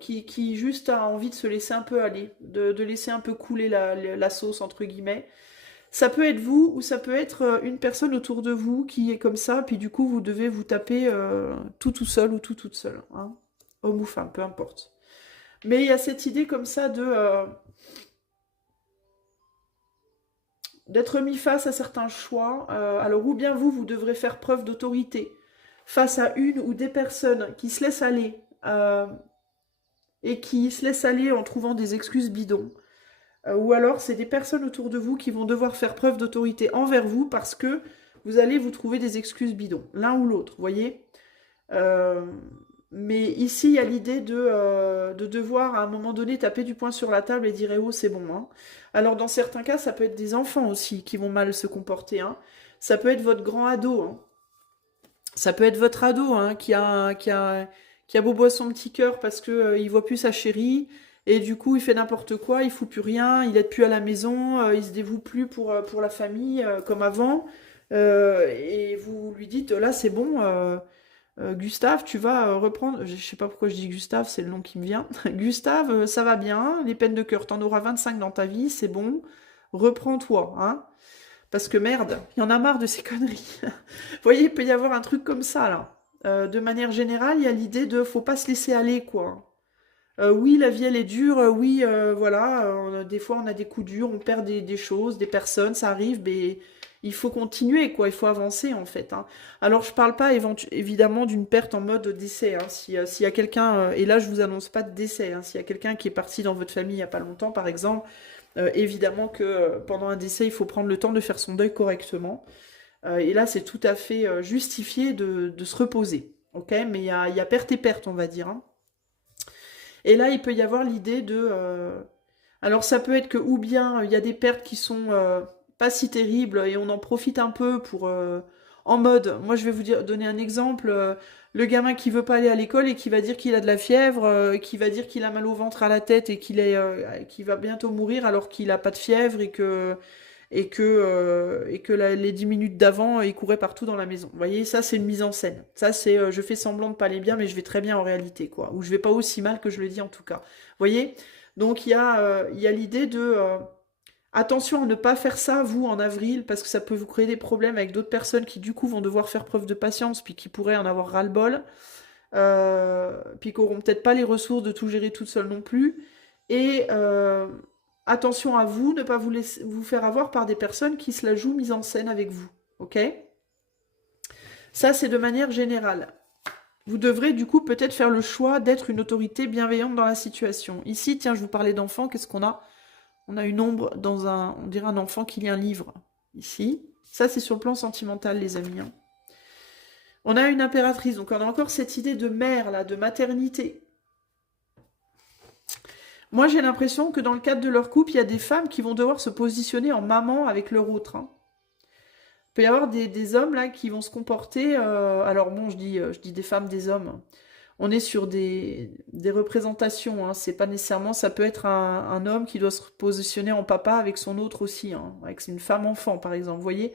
Qui juste a envie de se laisser un peu aller, de laisser un peu couler la sauce, entre guillemets. Ça peut être vous ou ça peut être une personne autour de vous qui est comme ça, puis du coup vous devez vous taper tout seul ou toute seule, hein. Homme ou femme, peu importe. Mais il y a cette idée comme ça d'être mis face à certains choix. Alors ou bien vous devrez faire preuve d'autorité face à une ou des personnes qui se laissent aller et qui se laissent aller en trouvant des excuses bidons. Ou alors, c'est des personnes autour de vous qui vont devoir faire preuve d'autorité envers vous parce que vous allez vous trouver des excuses bidons, l'un ou l'autre, voyez. Euh, mais ici, il y a l'idée de devoir, à un moment donné, taper du poing sur la table et dire «Eh oh, c'est bon, hein». Alors, dans certains cas, ça peut être des enfants aussi qui vont mal se comporter, hein. Ça peut être votre grand ado, hein. Ça peut être votre ado, hein, qui a beau boire son petit cœur parce que il voit plus sa chérie, et du coup il fait n'importe quoi, il fout plus rien, il aide plus à la maison, il se dévoue plus pour la famille comme avant. Et vous lui dites là c'est bon, Gustave, tu vas reprendre. Je sais pas pourquoi je dis Gustave, c'est le nom qui me vient. Gustave, ça va bien, les peines de cœur, t'en auras 25 dans ta vie, c'est bon, reprends-toi, hein. Parce que merde, il y en a marre de ces conneries. Vous voyez, il peut y avoir un truc comme ça, là. De manière générale, il y a l'idée de faut pas se laisser aller, quoi. Oui, la vie, elle est dure, oui, voilà, des fois on a des coups durs, on perd des choses, des personnes, ça arrive, mais il faut continuer, quoi, il faut avancer, en fait, hein. Alors, je parle pas évidemment d'une perte en mode décès, hein. S'il y a quelqu'un, et là, je vous annonce pas de décès, hein, s'il y a quelqu'un qui est parti dans votre famille il y a pas longtemps, par exemple, évidemment que pendant un décès, il faut prendre le temps de faire son deuil correctement. Et là, c'est tout à fait justifié de se reposer. Ok, mais il y a perte et perte, on va dire, hein. Et là, il peut y avoir l'idée de... alors ça peut être que ou bien il y a des pertes qui sont pas si terribles et on en profite un peu pour... en mode, moi je vais vous dire, donner un exemple, le gamin qui veut pas aller à l'école et qui va dire qu'il a de la fièvre, qui va dire qu'il a mal au ventre, à la tête et qu'il va bientôt mourir alors qu'il a pas de fièvre et que les 10 minutes d'avant, il courait partout dans la maison. Vous voyez, ça c'est une mise en scène. Ça c'est je fais semblant de pas aller bien, mais je vais très bien en réalité, quoi. Ou je vais pas aussi mal que je le dis en tout cas. Vous voyez? Donc il y a l'idée de attention à ne pas faire ça, vous, en avril, parce que ça peut vous créer des problèmes avec d'autres personnes qui du coup vont devoir faire preuve de patience, puis qui pourraient en avoir ras-le-bol, puis qui n'auront peut-être pas les ressources de tout gérer toute seule non plus. Et attention à vous, ne pas vous faire avoir par des personnes qui se la jouent mise en scène avec vous. Ok? Ça, c'est de manière générale. Vous devrez du coup peut-être faire le choix d'être une autorité bienveillante dans la situation. Ici, tiens, je vous parlais d'enfants, qu'est-ce qu'on a? On a une ombre dans on dirait un enfant qui lit un livre. Ici. Ça, c'est sur le plan sentimental, les amis, hein. On a une impératrice, donc on a encore cette idée de mère, là, de maternité. Moi, j'ai l'impression que dans le cadre de leur couple, il y a des femmes qui vont devoir se positionner en maman avec leur autre, hein. Il peut y avoir des hommes là qui vont se comporter. Alors bon, je dis des femmes, des hommes. On est sur des représentations, hein. C'est pas nécessairement. Ça peut être un homme qui doit se positionner en papa avec son autre aussi, hein, avec une femme enfant par exemple. Vous voyez.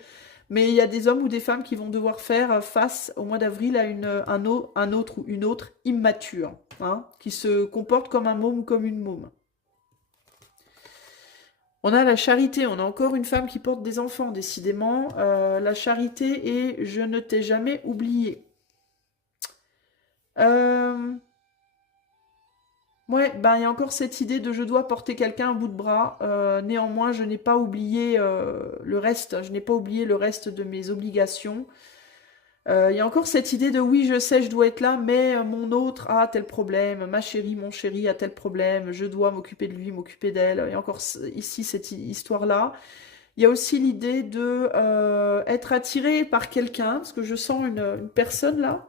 Mais il y a des hommes ou des femmes qui vont devoir faire face au mois d'avril à un autre ou une autre immature, hein, qui se comporte comme un môme ou comme une môme. On a la charité, on a encore une femme qui porte des enfants, décidément. La charité et je ne t'ai jamais oublié. Euh, Ouais, ben il y a encore cette idée de je dois porter quelqu'un à bout de bras. Néanmoins, je n'ai pas oublié le reste. Je n'ai pas oublié le reste de mes obligations. Il y a encore cette idée de oui, je sais, je dois être là, mais mon autre a tel problème, ma chérie, mon chéri a tel problème, je dois m'occuper de lui, m'occuper d'elle. Il y a encore ici cette histoire-là. Il y a aussi l'idée de être attiré par quelqu'un, parce que je sens une personne là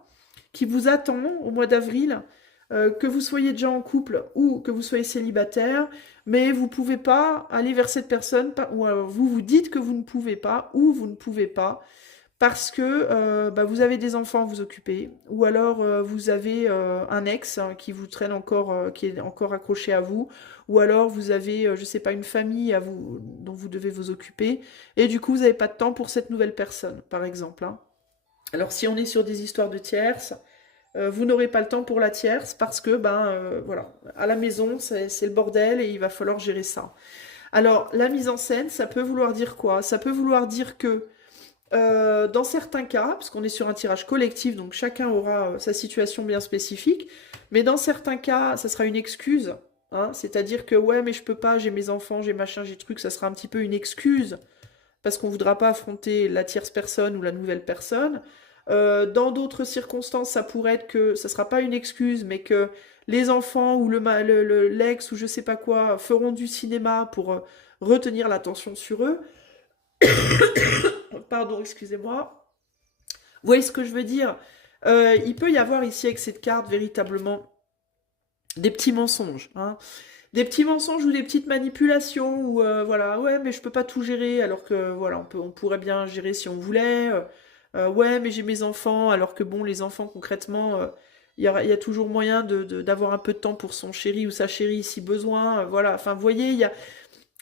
qui vous attend au mois d'avril, que vous soyez déjà en couple ou que vous soyez célibataire, mais vous ne pouvez pas aller vers cette personne, ou vous vous dites que vous ne pouvez pas, ou vous ne pouvez pas, parce que bah, vous avez des enfants à vous occuper, ou alors vous avez un ex hein, qui vous traîne encore, qui est encore accroché à vous, ou alors vous avez, je sais pas, une famille à vous, dont vous devez vous occuper, et du coup vous n'avez pas de temps pour cette nouvelle personne, par exemple, hein. Alors si on est sur des histoires de tierces, vous n'aurez pas le temps pour la tierce parce que, ben voilà, à la maison c'est le bordel et il va falloir gérer ça. Alors la mise en scène, ça peut vouloir dire quoi? Ça peut vouloir dire que dans certains cas, parce qu'on est sur un tirage collectif, donc chacun aura sa situation bien spécifique, mais dans certains cas, ça sera une excuse, hein, c'est-à-dire que ouais, mais je peux pas, j'ai mes enfants, j'ai machin, j'ai truc, ça sera un petit peu une excuse, parce qu'on voudra pas affronter la tierce personne ou la nouvelle personne. Dans d'autres circonstances, ça pourrait être que ça sera pas une excuse, mais que les enfants ou l'ex ou je sais pas quoi feront du cinéma pour retenir l'attention sur eux. Pardon, excusez-moi. Vous voyez ce que je veux dire? Il peut y avoir ici avec cette carte véritablement des petits mensonges, hein. Des petits mensonges ou des petites manipulations ou voilà, ouais, mais je peux pas tout gérer alors que voilà, on pourrait bien gérer si on voulait. Ouais, mais j'ai mes enfants alors que bon, les enfants concrètement, il y a toujours moyen d'avoir un peu de temps pour son chéri ou sa chérie si besoin. Voilà, enfin, vous voyez,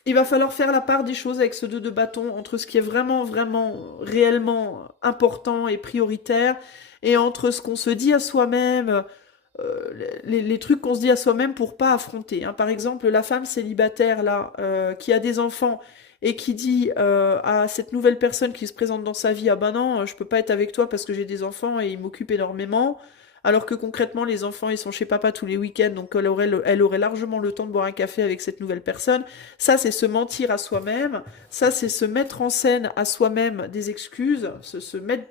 il va falloir faire la part des choses avec ce 2 de bâton entre ce qui est vraiment, vraiment, réellement important et prioritaire et entre ce qu'on se dit à soi-même, les trucs qu'on se dit à soi-même pour pas affronter, hein. Par exemple, la femme célibataire là, qui a des enfants et qui dit à cette nouvelle personne qui se présente dans sa vie, ah ben non, je peux pas être avec toi parce que j'ai des enfants et ils m'occupent énormément, alors que concrètement les enfants ils sont chez papa tous les week-ends, donc elle aurait largement le temps de boire un café avec cette nouvelle personne. Ça c'est se mentir à soi-même, ça c'est se mettre en scène à soi-même des excuses,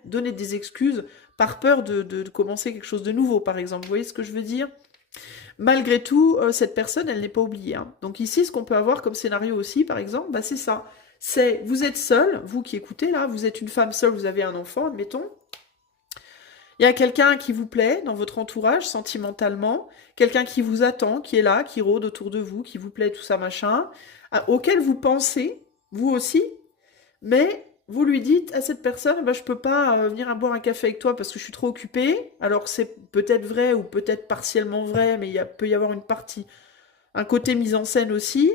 donner des excuses par peur de commencer quelque chose de nouveau, par exemple. Vous voyez ce que je veux dire? Malgré tout, cette personne, elle n'est pas oubliée, hein. Donc ici, ce qu'on peut avoir comme scénario aussi, par exemple, bah, c'est ça. C'est, vous êtes seul, vous qui écoutez là, vous êtes une femme seule, vous avez un enfant, admettons. Il y a quelqu'un qui vous plaît dans votre entourage sentimentalement, quelqu'un qui vous attend, qui est là, qui rôde autour de vous, qui vous plaît, tout ça, machin, auquel vous pensez, vous aussi, mais vous lui dites à cette personne, bah, je peux pas venir boire un café avec toi parce que je suis trop occupée. Alors c'est peut-être vrai ou peut-être partiellement vrai, mais peut y avoir une partie, un côté mise en scène aussi.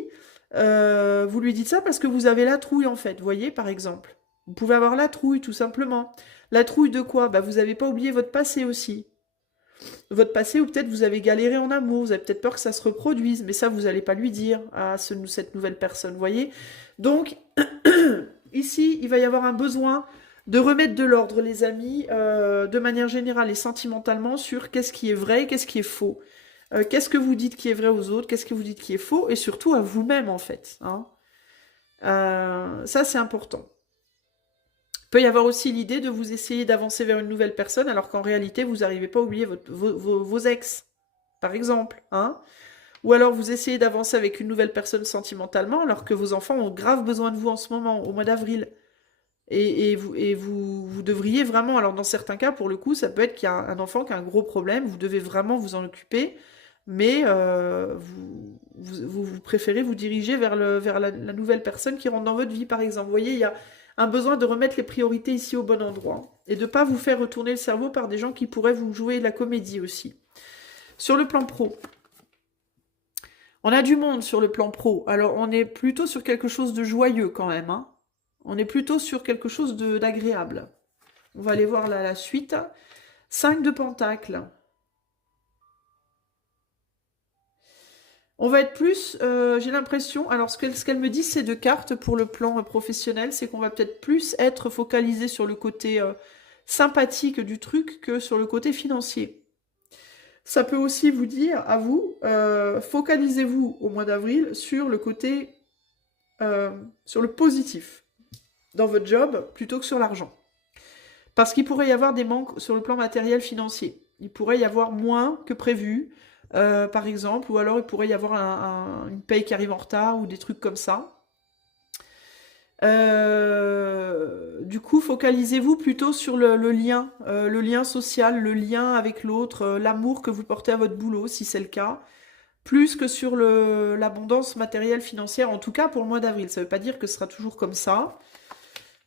Vous lui dites ça parce que vous avez la trouille en fait, vous voyez par exemple. Vous pouvez avoir la trouille tout simplement. La trouille de quoi? Bah, vous n'avez pas oublié votre passé aussi. Votre passé, ou peut-être vous avez galéré en amour, vous avez peut-être peur que ça se reproduise, mais ça, vous n'allez pas lui dire à cette nouvelle personne, vous voyez. Donc, ici, il va y avoir un besoin de remettre de l'ordre, les amis, de manière générale et sentimentalement, sur qu'est-ce qui est vrai et qu'est-ce qui est faux. Qu'est-ce que vous dites qui est vrai aux autres, qu'est-ce que vous dites qui est faux, et surtout à vous-même, en fait. Hein. Ça, c'est important. Il peut y avoir aussi l'idée de vous essayer d'avancer vers une nouvelle personne alors qu'en réalité, vous n'arrivez pas à oublier vos ex, par exemple. Hein. Ou alors vous essayez d'avancer avec une nouvelle personne sentimentalement alors que vos enfants ont grave besoin de vous en ce moment, au mois d'avril. Vous devriez vraiment, alors dans certains cas, pour le coup, ça peut être qu'il y a un enfant qui a un gros problème, vous devez vraiment vous en occuper, mais vous préférez vous diriger vers la nouvelle personne qui rentre dans votre vie, par exemple. Vous voyez, il y a un besoin de remettre les priorités ici au bon endroit et de ne pas vous faire retourner le cerveau par des gens qui pourraient vous jouer de la comédie aussi. Sur le plan pro, on a du monde sur le plan pro, alors on est plutôt sur quelque chose de joyeux quand même, hein. On est plutôt sur quelque chose d'agréable. On va aller voir la suite. 5 de pentacles. On va être plus, j'ai l'impression, alors ce qu'elle me dit, c'est de cartes pour le plan professionnel, c'est qu'on va peut-être plus être focalisé sur le côté sympathique du truc que sur le côté financier. Ça peut aussi vous dire, à vous, focalisez-vous au mois d'avril sur le côté, sur le positif dans votre job plutôt que sur l'argent. Parce qu'il pourrait y avoir des manques sur le plan matériel financier. Il pourrait y avoir moins que prévu, par exemple, ou alors il pourrait y avoir une paye qui arrive en retard ou des trucs comme ça. Du coup, focalisez-vous plutôt sur le lien social, le lien avec l'autre, l'amour que vous portez à votre boulot, si c'est le cas, plus que sur l'abondance matérielle financière, en tout cas pour le mois d'avril. Ça ne veut pas dire que ce sera toujours comme ça.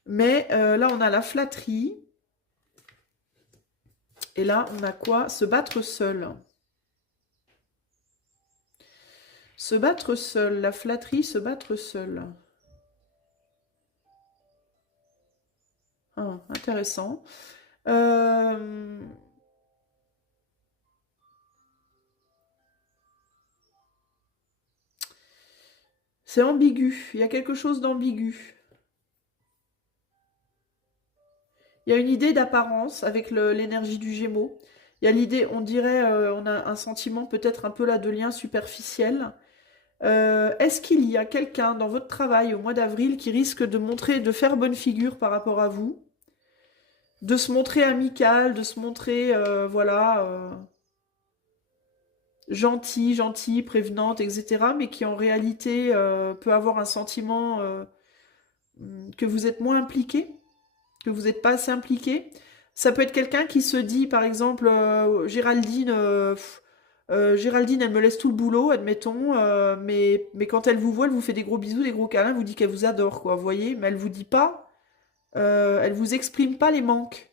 Mais là, on a la flatterie. Et là, on a quoi? Se battre seul. Se battre seul. La flatterie, se battre seul. Ah, intéressant. C'est ambigu. Il y a quelque chose d'ambigu. Il y a une idée d'apparence avec l'énergie du Gémeaux. Il y a l'idée, on dirait, on a un sentiment peut-être un peu là de lien superficiel. Est-ce qu'il y a quelqu'un dans votre travail au mois d'avril qui risque de faire bonne figure par rapport à vous, de se montrer amical, de se montrer, voilà, gentil, prévenante, etc., mais qui en réalité peut avoir un sentiment que vous êtes moins impliqué, que vous n'êtes pas assez impliqué. Ça peut être quelqu'un qui se dit, par exemple, Géraldine, elle me laisse tout le boulot, admettons, mais quand elle vous voit, elle vous fait des gros bisous, des gros câlins, elle vous dit qu'elle vous adore, quoi, vous voyez, mais elle vous dit pas, elle vous exprime pas les manques.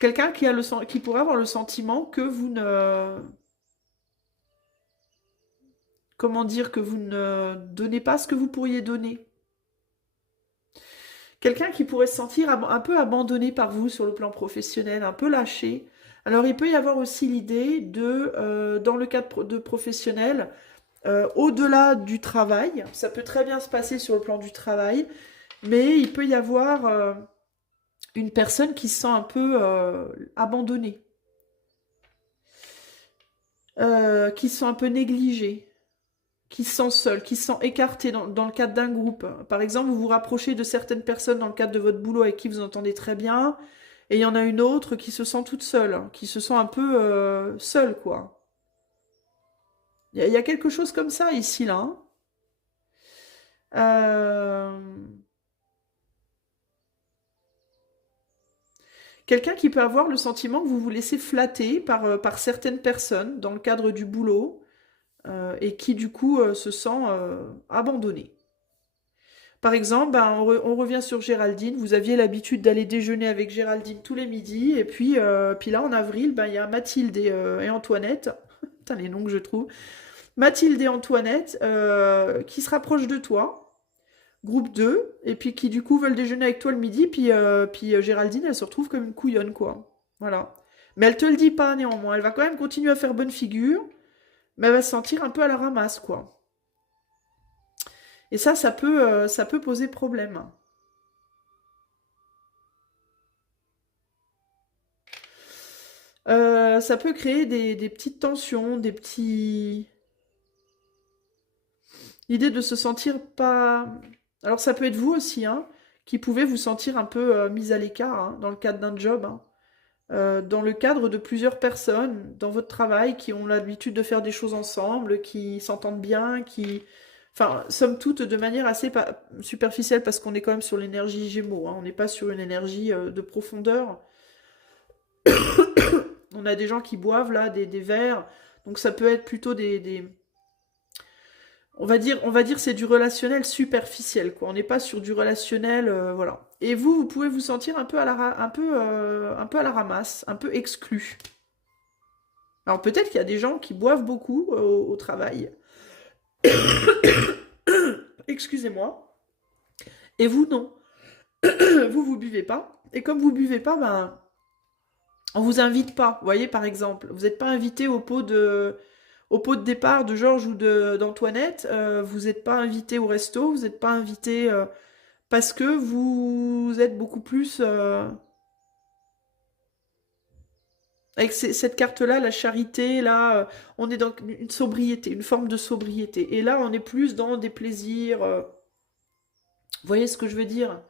Quelqu'un qui pourrait avoir le sentiment que vous ne... Comment dire, que vous ne donnez pas ce que vous pourriez donner. Quelqu'un qui pourrait se sentir un peu abandonné par vous sur le plan professionnel, un peu lâché. Alors il peut y avoir aussi l'idée de, dans le cadre de professionnel, au-delà du travail, ça peut très bien se passer sur le plan du travail, mais il peut y avoir une personne qui se sent un peu abandonnée, qui se sent un peu négligée, qui se sent seule, qui se sent écartée dans le cadre d'un groupe. Par exemple, vous vous rapprochez de certaines personnes dans le cadre de votre boulot avec qui vous entendez très bien, et il y en a une autre qui se sent toute seule, hein, qui se sent un peu seule, quoi. Il y a quelque chose comme ça ici, là. Hein. Euh, Quelqu'un qui peut avoir le sentiment que vous vous laissez flatter par certaines personnes dans le cadre du boulot et qui du coup se sent abandonné. Par exemple, ben, on revient sur Géraldine. Vous aviez l'habitude d'aller déjeuner avec Géraldine tous les midis. Et puis là, en avril, ben, il y a Mathilde et Antoinette. Putain, les noms que je trouve. Mathilde et Antoinette qui se rapprochent de toi. Groupe 2. Et puis qui, du coup, veulent déjeuner avec toi le midi. Puis Géraldine, elle se retrouve comme une couillonne, quoi. Voilà. Mais elle te le dit pas, néanmoins. Elle va quand même continuer à faire bonne figure. Mais elle va se sentir un peu à la ramasse, quoi. Et ça peut poser problème. Ça peut créer des petites tensions, des petits... L'idée de se sentir pas... Alors ça peut être vous aussi, hein, qui pouvez vous sentir un peu mis à l'écart hein, dans le cadre d'un job, hein. Dans le cadre de plusieurs personnes dans votre travail qui ont l'habitude de faire des choses ensemble, qui s'entendent bien, qui... Enfin, somme toute, de manière assez superficielle, parce qu'on est quand même sur l'énergie Gémeaux, hein, on n'est pas sur une énergie de profondeur. On a des gens qui boivent là, des verres, donc ça peut être plutôt on va dire c'est du relationnel superficiel, quoi. On n'est pas sur du relationnel, voilà. Et vous pouvez vous sentir un peu un peu à la ramasse, un peu exclu. Alors peut-être qu'il y a des gens qui boivent beaucoup au travail. Excusez-moi. Et vous, non. Vous buvez pas. Et comme vous buvez pas, ben, on vous invite pas. Vous voyez, par exemple, vous n'êtes pas invité au pot de départ de Georges ou d'Antoinette. Vous n'êtes pas invité au resto. Vous n'êtes pas invité parce que vous êtes beaucoup plus avec cette carte-là, la charité. Là, on est dans une sobriété, une forme de sobriété. Et là, on est plus dans des plaisirs. Vous voyez ce que je veux dire?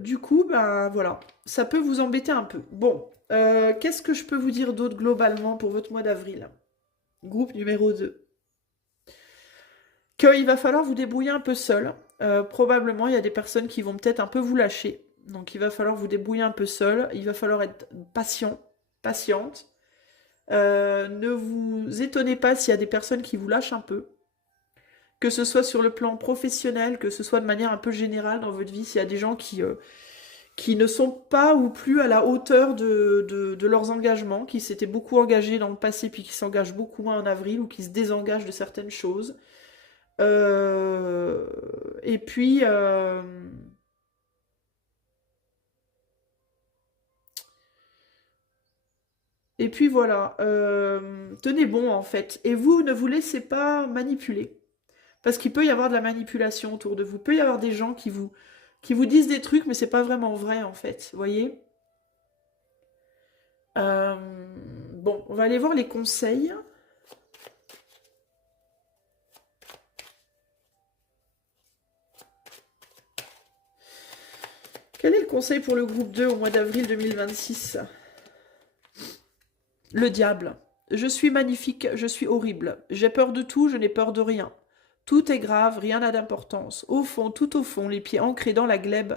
Du coup, ben voilà, ça peut vous embêter un peu. Bon, qu'est-ce que je peux vous dire d'autre globalement pour votre mois d'avril? Groupe numéro 2. Qu'il va falloir vous débrouiller un peu seul. Probablement, il y a des personnes qui vont peut-être un peu vous lâcher. Donc, il va falloir vous débrouiller un peu seul. Il va falloir être patient, patiente. Ne vous étonnez pas s'il y a des personnes qui vous lâchent un peu. Que ce soit sur le plan professionnel, que ce soit de manière un peu générale dans votre vie, s'il y a des gens qui ne sont pas ou plus à la hauteur de leurs engagements, qui s'étaient beaucoup engagés dans le passé puis qui s'engagent beaucoup moins en avril ou qui se désengagent de certaines choses. Euh, et puis, euh, et puis voilà, tenez bon en fait. Et vous, ne vous laissez pas manipuler. Parce qu'il peut y avoir de la manipulation autour de vous. Il peut y avoir des gens qui vous disent des trucs, mais c'est pas vraiment vrai en fait. Vous voyez? Euh, bon, on va aller voir les conseils. Quel est le conseil pour le groupe 2 au mois d'avril 2026? Le diable. Je suis magnifique, je suis horrible. J'ai peur de tout, je n'ai peur de rien. Tout est grave, rien n'a d'importance. Au fond, tout au fond, les pieds ancrés dans la glèbe,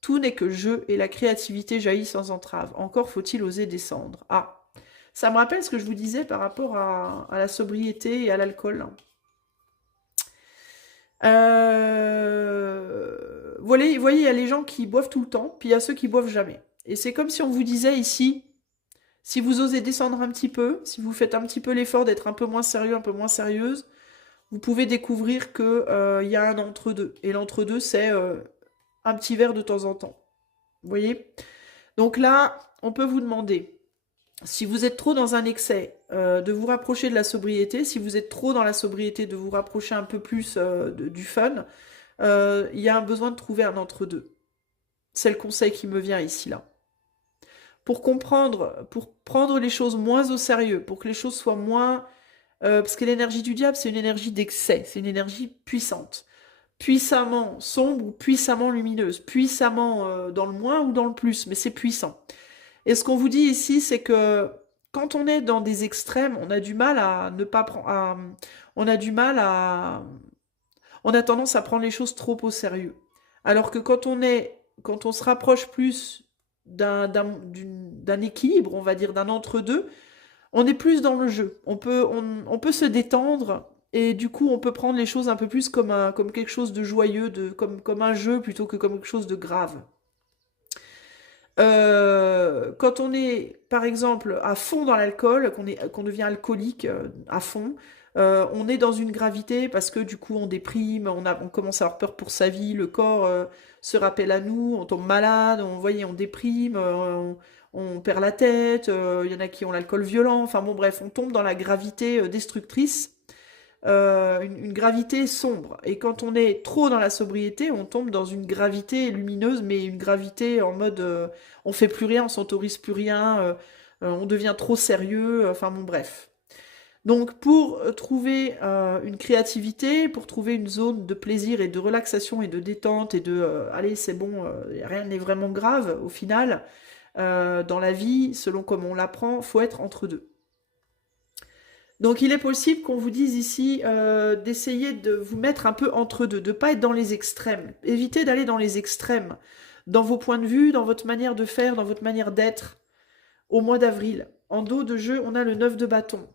tout n'est que jeu et la créativité jaillit sans entrave. Encore faut-il oser descendre. Ah, ça me rappelle ce que je vous disais par rapport à la sobriété et à l'alcool. Vous voyez, il y a les gens qui boivent tout le temps, puis il y a ceux qui boivent jamais. Et c'est comme si on vous disait ici, si vous osez descendre un petit peu, si vous faites un petit peu l'effort d'être un peu moins sérieux, un peu moins sérieuse, vous pouvez découvrir que il y a un entre-deux. Et l'entre-deux, c'est un petit verre de temps en temps. Vous voyez? Donc là, on peut vous demander, si vous êtes trop dans un excès, de vous rapprocher de la sobriété. Si vous êtes trop dans la sobriété, de vous rapprocher un peu plus du fun. Il y a un besoin de trouver un entre-deux. C'est le conseil qui me vient ici, là. Pour prendre les choses moins au sérieux, pour que les choses soient moins... parce que l'énergie du diable, c'est une énergie d'excès, c'est une énergie puissante. Puissamment sombre ou puissamment lumineuse, puissamment dans le moins ou dans le plus, mais c'est puissant. Et ce qu'on vous dit ici, c'est que quand on est dans des extrêmes, on a du mal à ne pas prendre... On a du mal on a tendance à prendre les choses trop au sérieux. Alors que quand on se rapproche plus d'un équilibre, on va dire, d'un entre-deux, on est plus dans le jeu. On peut se détendre et du coup, on peut prendre les choses un peu plus comme quelque chose de joyeux, comme un jeu plutôt que comme quelque chose de grave. Quand on est, par exemple, à fond dans l'alcool, qu'on devient alcoolique à fond, on est dans une gravité parce que du coup on déprime, on commence à avoir peur pour sa vie, le corps se rappelle à nous, on tombe malade, on déprime, on perd la tête, il y en a qui ont l'alcool violent, enfin bon bref, on tombe dans la gravité destructrice, une gravité sombre. Et quand on est trop dans la sobriété, on tombe dans une gravité lumineuse, mais une gravité en mode on fait plus rien, on s'autorise plus rien, on devient trop sérieux, enfin bon bref. Donc pour trouver une créativité, pour trouver une zone de plaisir et de relaxation et de détente et de allez c'est bon, rien n'est vraiment grave au final, dans la vie, selon comme on l'apprend, faut être entre deux. Donc il est possible qu'on vous dise ici d'essayer de vous mettre un peu entre deux, de ne pas être dans les extrêmes. Évitez d'aller dans les extrêmes, dans vos points de vue, dans votre manière de faire, dans votre manière d'être au mois d'avril. En dos de jeu, on a le 9 de bâton.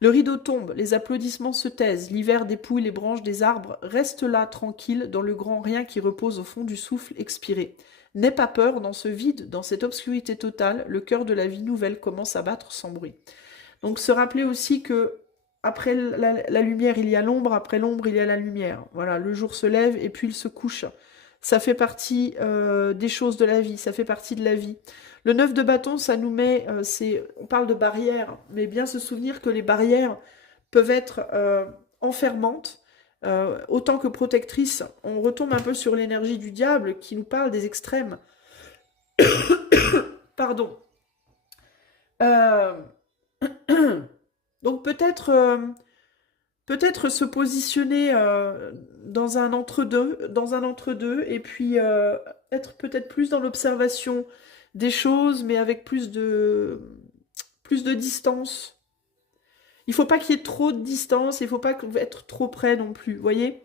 Le rideau tombe, les applaudissements se taisent, l'hiver dépouille les branches des arbres, reste là tranquille dans le grand rien qui repose au fond du souffle expiré. N'aie pas peur, dans ce vide, dans cette obscurité totale, le cœur de la vie nouvelle commence à battre sans bruit. Donc se rappeler aussi que après la lumière, il y a l'ombre, après l'ombre, il y a la lumière. Voilà, le jour se lève et puis il se couche. Ça fait partie des choses de la vie, ça fait partie de la vie. Le 9 de bâton, ça nous met, on parle de barrières, mais bien se souvenir que les barrières peuvent être enfermantes, autant que protectrices. On retombe un peu sur l'énergie du diable qui nous parle des extrêmes. Pardon. Donc peut-être se positionner dans un entre-deux, et puis être peut-être plus dans l'observation des choses, mais avec plus de distance. Il faut pas qu'il y ait trop de distance, il faut pas être trop près non plus, vous voyez.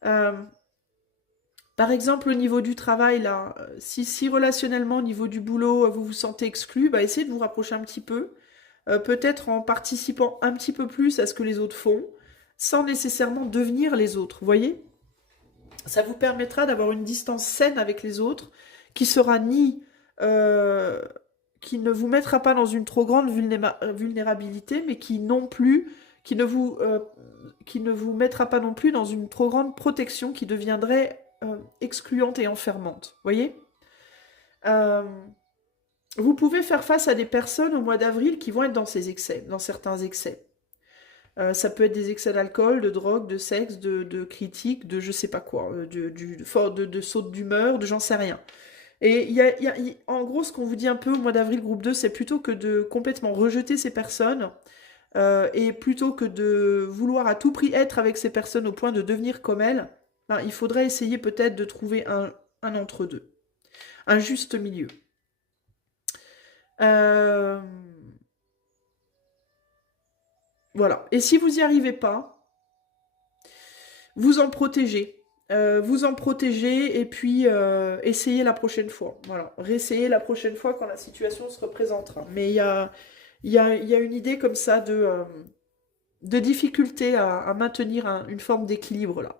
Par exemple, au niveau du travail, là, si relationnellement, au niveau du boulot, vous vous sentez exclu, bah, essayez de vous rapprocher un petit peu. Peut-être en participant un petit peu plus à ce que les autres font, sans nécessairement devenir les autres, vous voyez. Ça vous permettra d'avoir une distance saine avec les autres, qui sera qui ne vous mettra pas dans une trop grande vulnérabilité, mais qui non plus, qui ne vous mettra pas non plus dans une trop grande protection qui deviendrait excluante et enfermante, vous voyez. Vous pouvez faire face à des personnes au mois d'avril qui vont être dans ces excès, dans certains excès. Ça peut être des excès d'alcool, de drogue, de sexe, de critiques, de je sais pas quoi, de saute d'humeur, de j'en sais rien. Et en gros, ce qu'on vous dit un peu au mois d'avril, groupe 2, c'est plutôt que de complètement rejeter ces personnes, et plutôt que de vouloir à tout prix être avec ces personnes au point de devenir comme elles, ben, il faudrait essayer peut-être de trouver un entre-deux, un juste milieu. Voilà. Et si vous n'y arrivez pas, vous en protégez. Et puis essayez la prochaine fois. Voilà. Réessayez la prochaine fois quand la situation se représentera. Mais il y a une idée comme ça de difficulté à maintenir une forme d'équilibre là.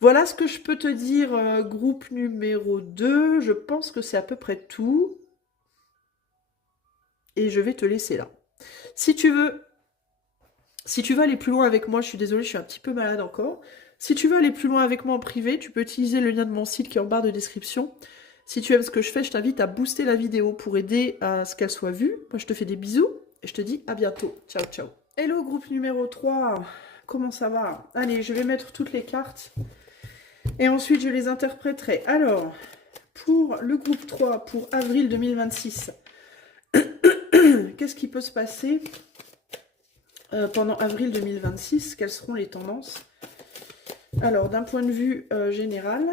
Voilà ce que je peux te dire, groupe numéro 2. Je pense que c'est à peu près tout. Et je vais te laisser là. Si tu veux aller plus loin avec moi, je suis désolée, je suis un petit peu malade encore. Si tu veux aller plus loin avec moi en privé, tu peux utiliser le lien de mon site qui est en barre de description. Si tu aimes ce que je fais, je t'invite à booster la vidéo pour aider à ce qu'elle soit vue. Moi, je te fais des bisous et je te dis à bientôt. Ciao, ciao. Hello, groupe numéro 3. Comment ça va? Allez, je vais mettre toutes les cartes et ensuite je les interpréterai. Alors, pour le groupe 3, pour avril 2026, qu'est-ce qui peut se passer pendant avril 2026? Quelles seront les tendances? Alors, d'un point de vue général,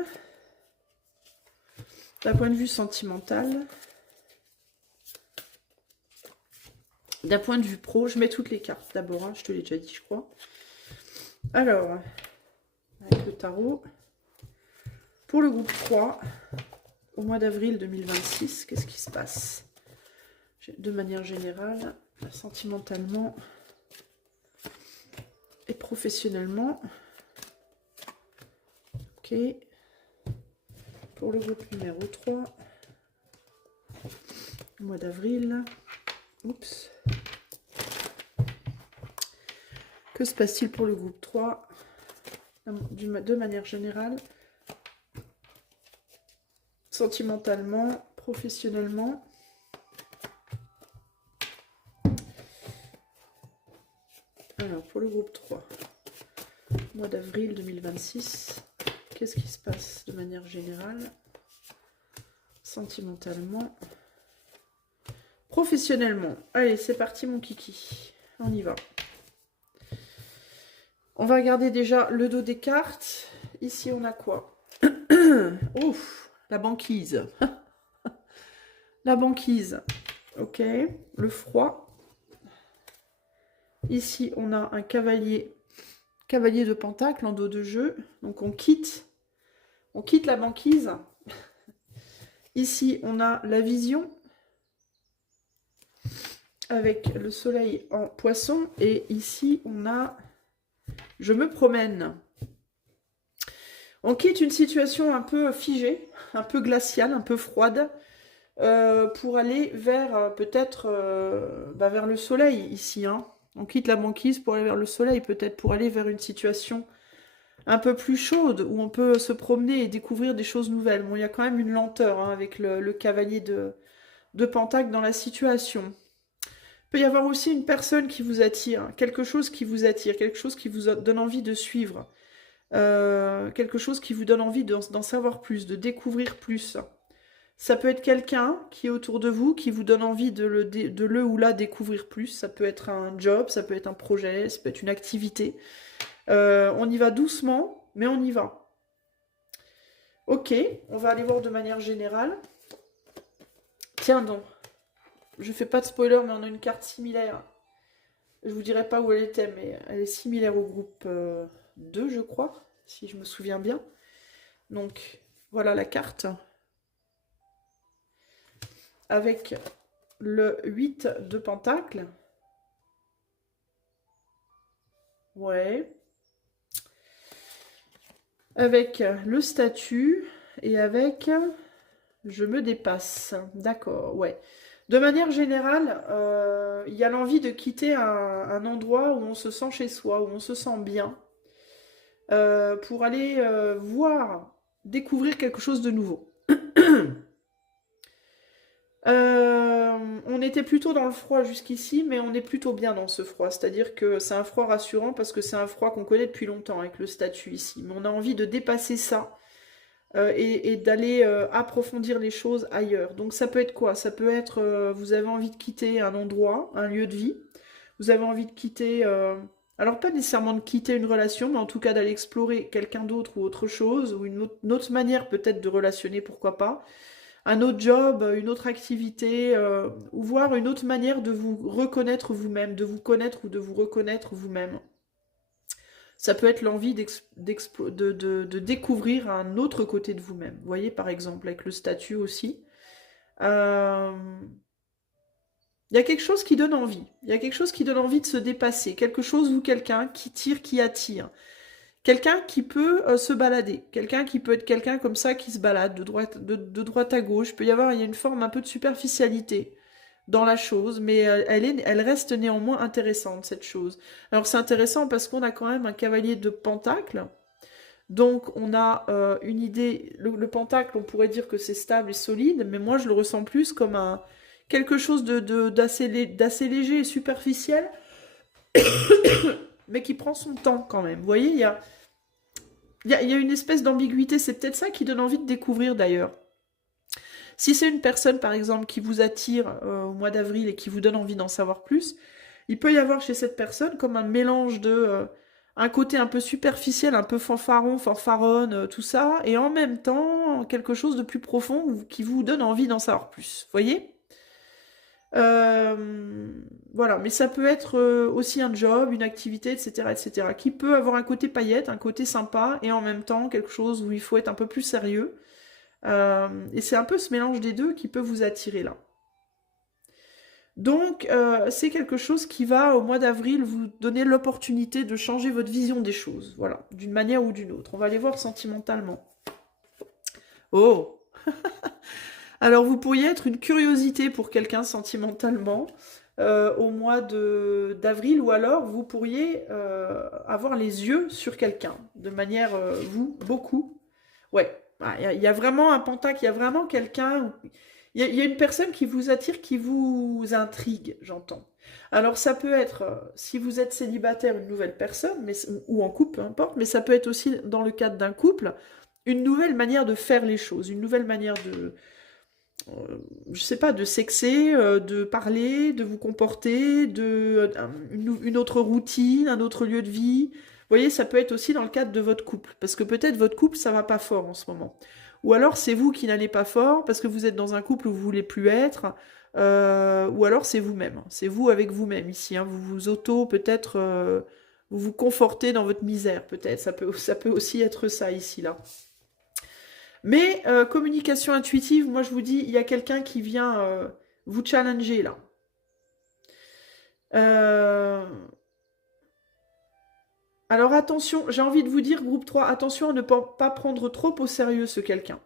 d'un point de vue sentimental, d'un point de vue pro, je mets toutes les cartes d'abord, hein, je te l'ai déjà dit, je crois. Alors, avec le tarot, pour le groupe 3, au mois d'avril 2026, qu'est-ce qui se passe? De manière générale, sentimentalement et professionnellement. Ok. Pour le groupe numéro 3, au mois d'avril. Oups. Que se passe-t-il pour le groupe 3 de manière générale? Sentimentalement, professionnellement. Alors, pour le groupe 3, mois d'avril 2026, qu'est-ce qui se passe de manière générale? Sentimentalement, professionnellement. Allez, c'est parti mon kiki. On y va. On va regarder déjà le dos des cartes. Ici, on a quoi? Ouf, la banquise. La banquise. Ok. Le froid. Ici, on a un cavalier de pentacle en dos de jeu. Donc, on quitte la banquise. Ici, on a la vision avec le soleil en poisson. Et ici, on a je me promène. On quitte une situation un peu figée, un peu glaciale, un peu froide, pour aller vers peut-être vers le soleil ici. Hein. On quitte la banquise pour aller vers le soleil, peut-être pour aller vers une situation un peu plus chaude, où on peut se promener et découvrir des choses nouvelles. Bon, il y a quand même une lenteur hein, avec le cavalier de pentacle dans la situation. Il peut y avoir aussi une personne qui vous attire, quelque chose qui vous attire, quelque chose qui vous donne envie de suivre. Quelque chose qui vous donne envie d'en savoir plus, de découvrir plus. Ça peut être quelqu'un qui est autour de vous, qui vous donne envie de le ou la découvrir plus. Ça peut être un job, ça peut être un projet, ça peut être une activité. On y va doucement, mais on y va. Ok, on va aller voir de manière générale. Tiens donc, je fais pas de spoiler, mais on a une carte similaire. Je vous dirai pas où elle était, mais elle est similaire au groupe 2, je crois, si je me souviens bien. Donc, voilà la carte. Avec le 8 de pentacle. Ouais. Avec le statut et avec je me dépasse. D'accord, ouais. De manière générale, il y a l'envie de quitter un endroit où on se sent chez soi, où on se sent bien, pour aller voir, découvrir quelque chose de nouveau. On était plutôt dans le froid jusqu'ici, mais on est plutôt bien dans ce froid. C'est-à-dire que c'est un froid rassurant parce que c'est un froid qu'on connaît depuis longtemps avec le statut ici. Mais on a envie de dépasser ça et d'aller approfondir les choses ailleurs. Donc ça peut être quoi? Ça peut être, vous avez envie de quitter un endroit, un lieu de vie. Vous avez envie de quitter... alors pas nécessairement de quitter une relation, mais en tout cas d'aller explorer quelqu'un d'autre ou autre chose, ou une autre manière peut-être de relationner, pourquoi pas. Un autre job, une autre activité, ou voir une autre manière de vous reconnaître vous-même, de vous connaître ou de vous reconnaître vous-même. Ça peut être l'envie de découvrir un autre côté de vous-même. Vous voyez, par exemple, avec le statut aussi. Il y a quelque chose qui donne envie. Il y a quelque chose qui donne envie de se dépasser. Quelque chose ou quelqu'un qui tire, qui attire. Quelqu'un qui peut se balader. Quelqu'un qui peut être quelqu'un comme ça qui se balade de droite à gauche. Il y a une forme un peu de superficialité dans la chose, mais elle reste néanmoins intéressante, cette chose. Alors c'est intéressant parce qu'on a quand même un cavalier de pentacle. Donc on a une idée, le pentacle, on pourrait dire que c'est stable et solide, mais moi je le ressens plus comme quelque chose d'assez léger et superficiel, mais qui prend son temps quand même. Vous voyez, il y a une espèce d'ambiguïté, c'est peut-être ça qui donne envie de découvrir d'ailleurs. Si c'est une personne, par exemple, qui vous attire au mois d'avril et qui vous donne envie d'en savoir plus, il peut y avoir chez cette personne comme un mélange de... un côté un peu superficiel, un peu fanfaron, fanfaronne, tout ça, et en même temps, quelque chose de plus profond qui vous donne envie d'en savoir plus. Vous voyez ? Voilà, mais ça peut être aussi un job, une activité, etc., etc., qui peut avoir un côté paillette, un côté sympa, et en même temps quelque chose où il faut être un peu plus sérieux. Et c'est un peu ce mélange des deux qui peut vous attirer là. Donc, c'est quelque chose qui va, au mois d'avril, vous donner l'opportunité de changer votre vision des choses, voilà, d'une manière ou d'une autre. On va aller voir sentimentalement. Oh! Alors, vous pourriez être une curiosité pour quelqu'un sentimentalement au mois d'avril, ou alors vous pourriez avoir les yeux sur quelqu'un, de manière, vous, beaucoup. Ouais, il y a vraiment un pentacle, il y a vraiment quelqu'un, il y a une personne qui vous attire, qui vous intrigue, j'entends. Alors ça peut être, si vous êtes célibataire, une nouvelle personne, mais, ou en couple, peu importe, mais ça peut être aussi dans le cadre d'un couple, une nouvelle manière de faire les choses, une nouvelle manière de, je sais pas, de sexer, de parler, de vous comporter, une autre routine, un autre lieu de vie. Vous voyez, ça peut être aussi dans le cadre de votre couple, parce que peut-être votre couple, ça va pas fort en ce moment. Ou alors c'est vous qui n'allez pas fort, parce que vous êtes dans un couple où vous voulez plus être, ou alors c'est vous-même. C'est vous avec vous-même ici, hein. Vous vous auto, peut-être, vous vous confortez dans votre misère, peut-être. Ça peut aussi être ça ici, là. Mais communication intuitive, moi je vous dis, il y a quelqu'un qui vient vous challenger là. Euh, Alors attention, j'ai envie de vous dire, groupe 3, attention à ne pas prendre trop au sérieux ce quelqu'un.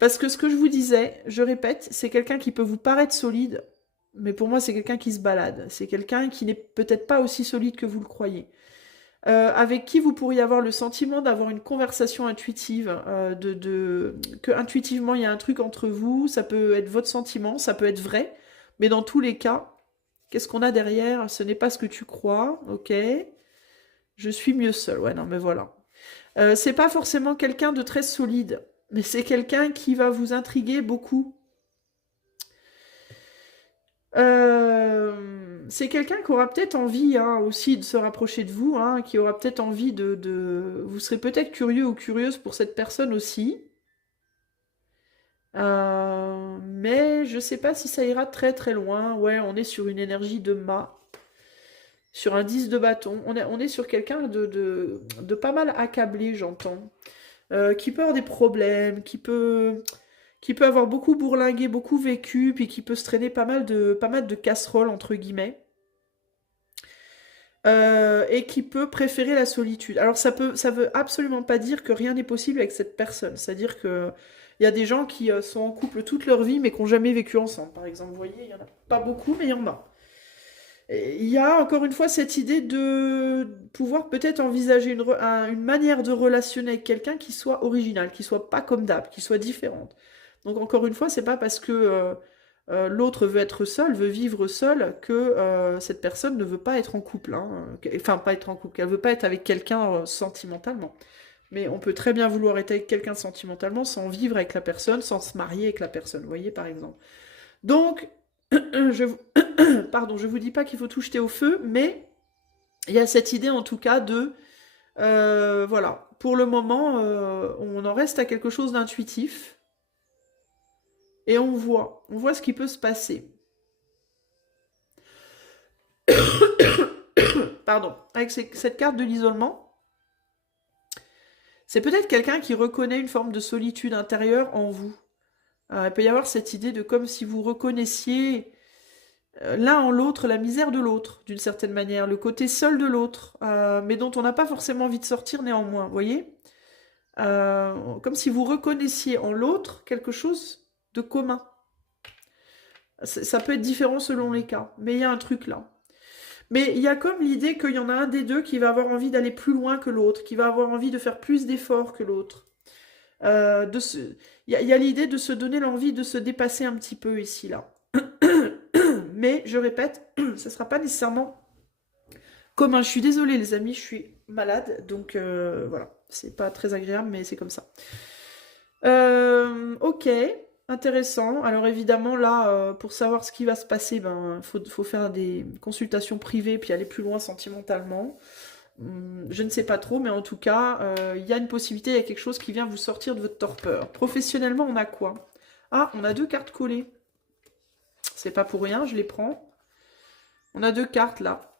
Parce que ce que je vous disais, je répète, c'est quelqu'un qui peut vous paraître solide, mais pour moi c'est quelqu'un qui se balade. C'est quelqu'un qui n'est peut-être pas aussi solide que vous le croyez. Avec qui vous pourriez avoir le sentiment d'avoir une conversation intuitive, que intuitivement il y a un truc entre vous, ça peut être votre sentiment, ça peut être vrai, mais dans tous les cas, qu'est-ce qu'on a derrière? Ce n'est pas ce que tu crois, ok? Je suis mieux seul, ouais, non, mais voilà. C'est pas forcément quelqu'un de très solide, mais c'est quelqu'un qui va vous intriguer beaucoup. C'est quelqu'un qui aura peut-être envie hein, aussi de se rapprocher de vous, hein, qui aura peut-être envie Vous serez peut-être curieux ou curieuse pour cette personne aussi. Mais je sais pas si ça ira très très loin. Ouais, on est sur une énergie de mât, sur un 10 de bâton. On est sur quelqu'un de pas mal accablé, j'entends. Qui peut avoir des problèmes, qui peut avoir beaucoup bourlingué, beaucoup vécu, puis qui peut se traîner pas mal de casseroles, entre guillemets, et qui peut préférer la solitude. Alors ça veut absolument pas dire que rien n'est possible avec cette personne. C'est-à-dire que il y a des gens qui sont en couple toute leur vie, mais qui n'ont jamais vécu ensemble, par exemple. Vous voyez, il y en a pas beaucoup, mais il y en a. Et il y a encore une fois cette idée de pouvoir peut-être envisager une manière de relationner avec quelqu'un qui soit originale, qui soit pas comme d'hab, qui soit différente. Donc encore une fois, c'est pas parce que l'autre veut être seul, veut vivre seul, que cette personne ne veut pas être en couple. Hein. Enfin, pas être en couple, qu'elle veut pas être avec quelqu'un sentimentalement. Mais on peut très bien vouloir être avec quelqu'un sentimentalement sans vivre avec la personne, sans se marier avec la personne, vous voyez, par exemple. Donc, je vous... Pardon, je vous dis pas qu'il faut tout jeter au feu, mais il y a cette idée en tout cas de... voilà, pour le moment, on en reste à quelque chose d'intuitif. Et on voit ce qui peut se passer. Pardon, avec cette carte de l'isolement, c'est peut-être quelqu'un qui reconnaît une forme de solitude intérieure en vous. Il peut y avoir cette idée de comme si vous reconnaissiez l'un en l'autre la misère de l'autre, d'une certaine manière, le côté seul de l'autre, mais dont on n'a pas forcément envie de sortir néanmoins, vous voyez. Comme si vous reconnaissiez en l'autre quelque chose de commun. Ça peut être différent selon les cas, mais il y a un truc là. Mais il y a comme l'idée qu'il y en a un des deux qui va avoir envie d'aller plus loin que l'autre, qui va avoir envie de faire plus d'efforts que l'autre. Il y a l'idée de se donner l'envie de se dépasser un petit peu ici, là. Mais, je répète, ça ne sera pas nécessairement commun. Je suis désolée, les amis, je suis malade, donc voilà. C'est pas très agréable, mais c'est comme ça. Ok, intéressant. Alors évidemment, là, pour savoir ce qui va se passer, ben, faut faire des consultations privées, puis aller plus loin sentimentalement. Je ne sais pas trop, mais en tout cas, il y a une possibilité, il y a quelque chose qui vient vous sortir de votre torpeur. Professionnellement, on a quoi? Ah, on a 2 cartes collées. C'est pas pour rien, je les prends. On a 2 cartes là.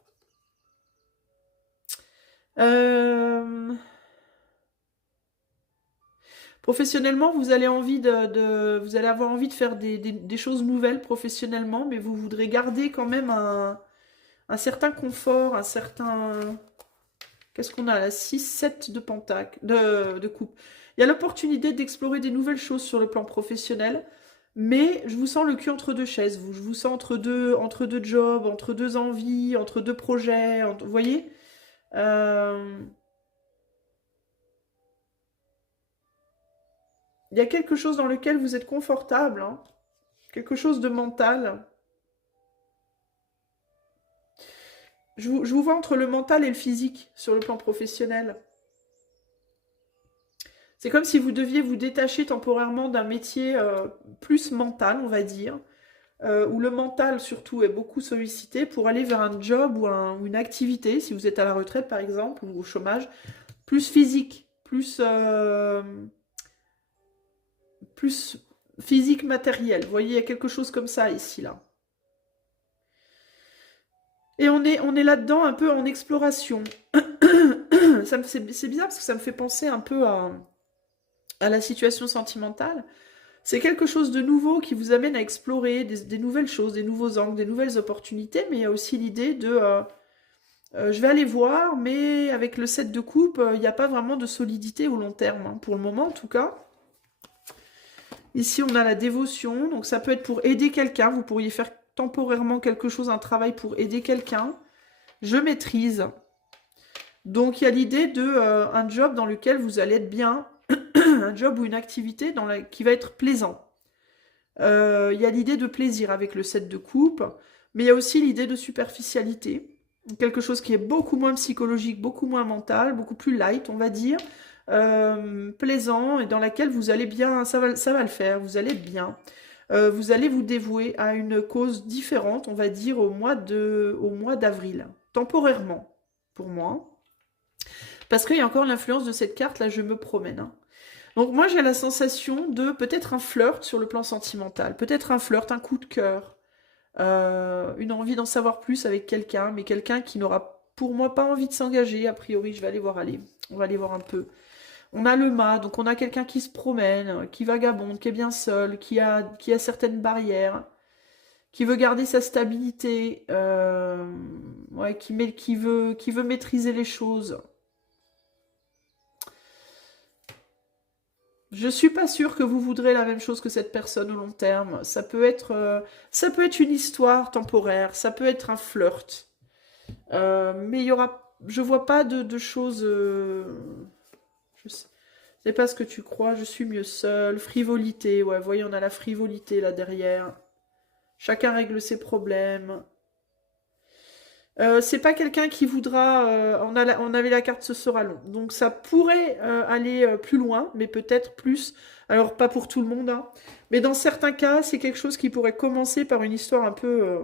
Professionnellement, vous allez vous allez avoir envie de faire des choses nouvelles professionnellement, mais vous voudrez garder quand même un certain confort, un certain... Qu'est-ce qu'on a là? 6, 7 de pentacle, de coupe. Il y a l'opportunité d'explorer des nouvelles choses sur le plan professionnel, mais je vous sens le cul entre deux chaises. Je vous sens entre deux jobs, entre deux envies, entre deux projets. Vous voyez? Il y a quelque chose dans lequel vous êtes confortable, hein, quelque chose de mental. Je vous vois entre le mental et le physique sur le plan professionnel. C'est comme si vous deviez vous détacher temporairement d'un métier plus mental, on va dire, où le mental surtout est beaucoup sollicité pour aller vers un job ou une activité, si vous êtes à la retraite par exemple, ou au chômage, plus physique, plus physique matériel. Vous voyez, il y a quelque chose comme ça ici, là. Et on est là-dedans un peu en exploration. C'est bizarre parce que ça me fait penser un peu à la situation sentimentale. C'est quelque chose de nouveau qui vous amène à explorer des nouvelles choses, des nouveaux angles, des nouvelles opportunités, mais il y a aussi l'idée de je vais aller voir, mais avec le 7 de coupe, il n'y a pas vraiment de solidité au long terme, hein, pour le moment en tout cas. Ici, on a la dévotion, donc ça peut être pour aider quelqu'un, vous pourriez faire temporairement quelque chose, un travail pour aider quelqu'un. Je maîtrise. Donc, il y a l'idée de un job dans lequel vous allez être bien, un job ou une activité qui va être plaisant. Il y a l'idée de plaisir avec le 7 de coupe, mais il y a aussi l'idée de superficialité. Quelque chose qui est beaucoup moins psychologique, beaucoup moins mental, beaucoup plus light, on va dire. Plaisant et dans laquelle vous allez bien, ça va le faire, vous allez être bien. Vous allez vous dévouer à une cause différente, on va dire, au mois d'avril, temporairement, pour moi. Parce qu'il y a encore l'influence de cette carte, là, je me promène. Hein. Donc moi, j'ai la sensation de peut-être un flirt sur le plan sentimental, peut-être un flirt, un coup de cœur, une envie d'en savoir plus avec quelqu'un, mais quelqu'un qui n'aura pour moi pas envie de s'engager. A priori, je vais aller voir, allez, on va aller voir un peu. On a le mât, donc on a quelqu'un qui se promène, qui vagabonde, qui est bien seul, qui a certaines barrières, qui veut garder sa stabilité, ouais, qui veut maîtriser les choses. Je suis pas sûre que vous voudrez la même chose que cette personne au long terme. Ça peut être une histoire temporaire, ça peut être un flirt. Mais il y aura, je vois pas de choses... je sais pas ce que tu crois, je suis mieux seule. Frivolité, ouais, voyez, on a la frivolité là derrière. Chacun règle ses problèmes. C'est pas quelqu'un qui voudra... on avait la carte Ce sera long. Donc ça pourrait aller plus loin, mais peut-être plus... Alors pas pour tout le monde, hein, mais dans certains cas, c'est quelque chose qui pourrait commencer par une histoire un peu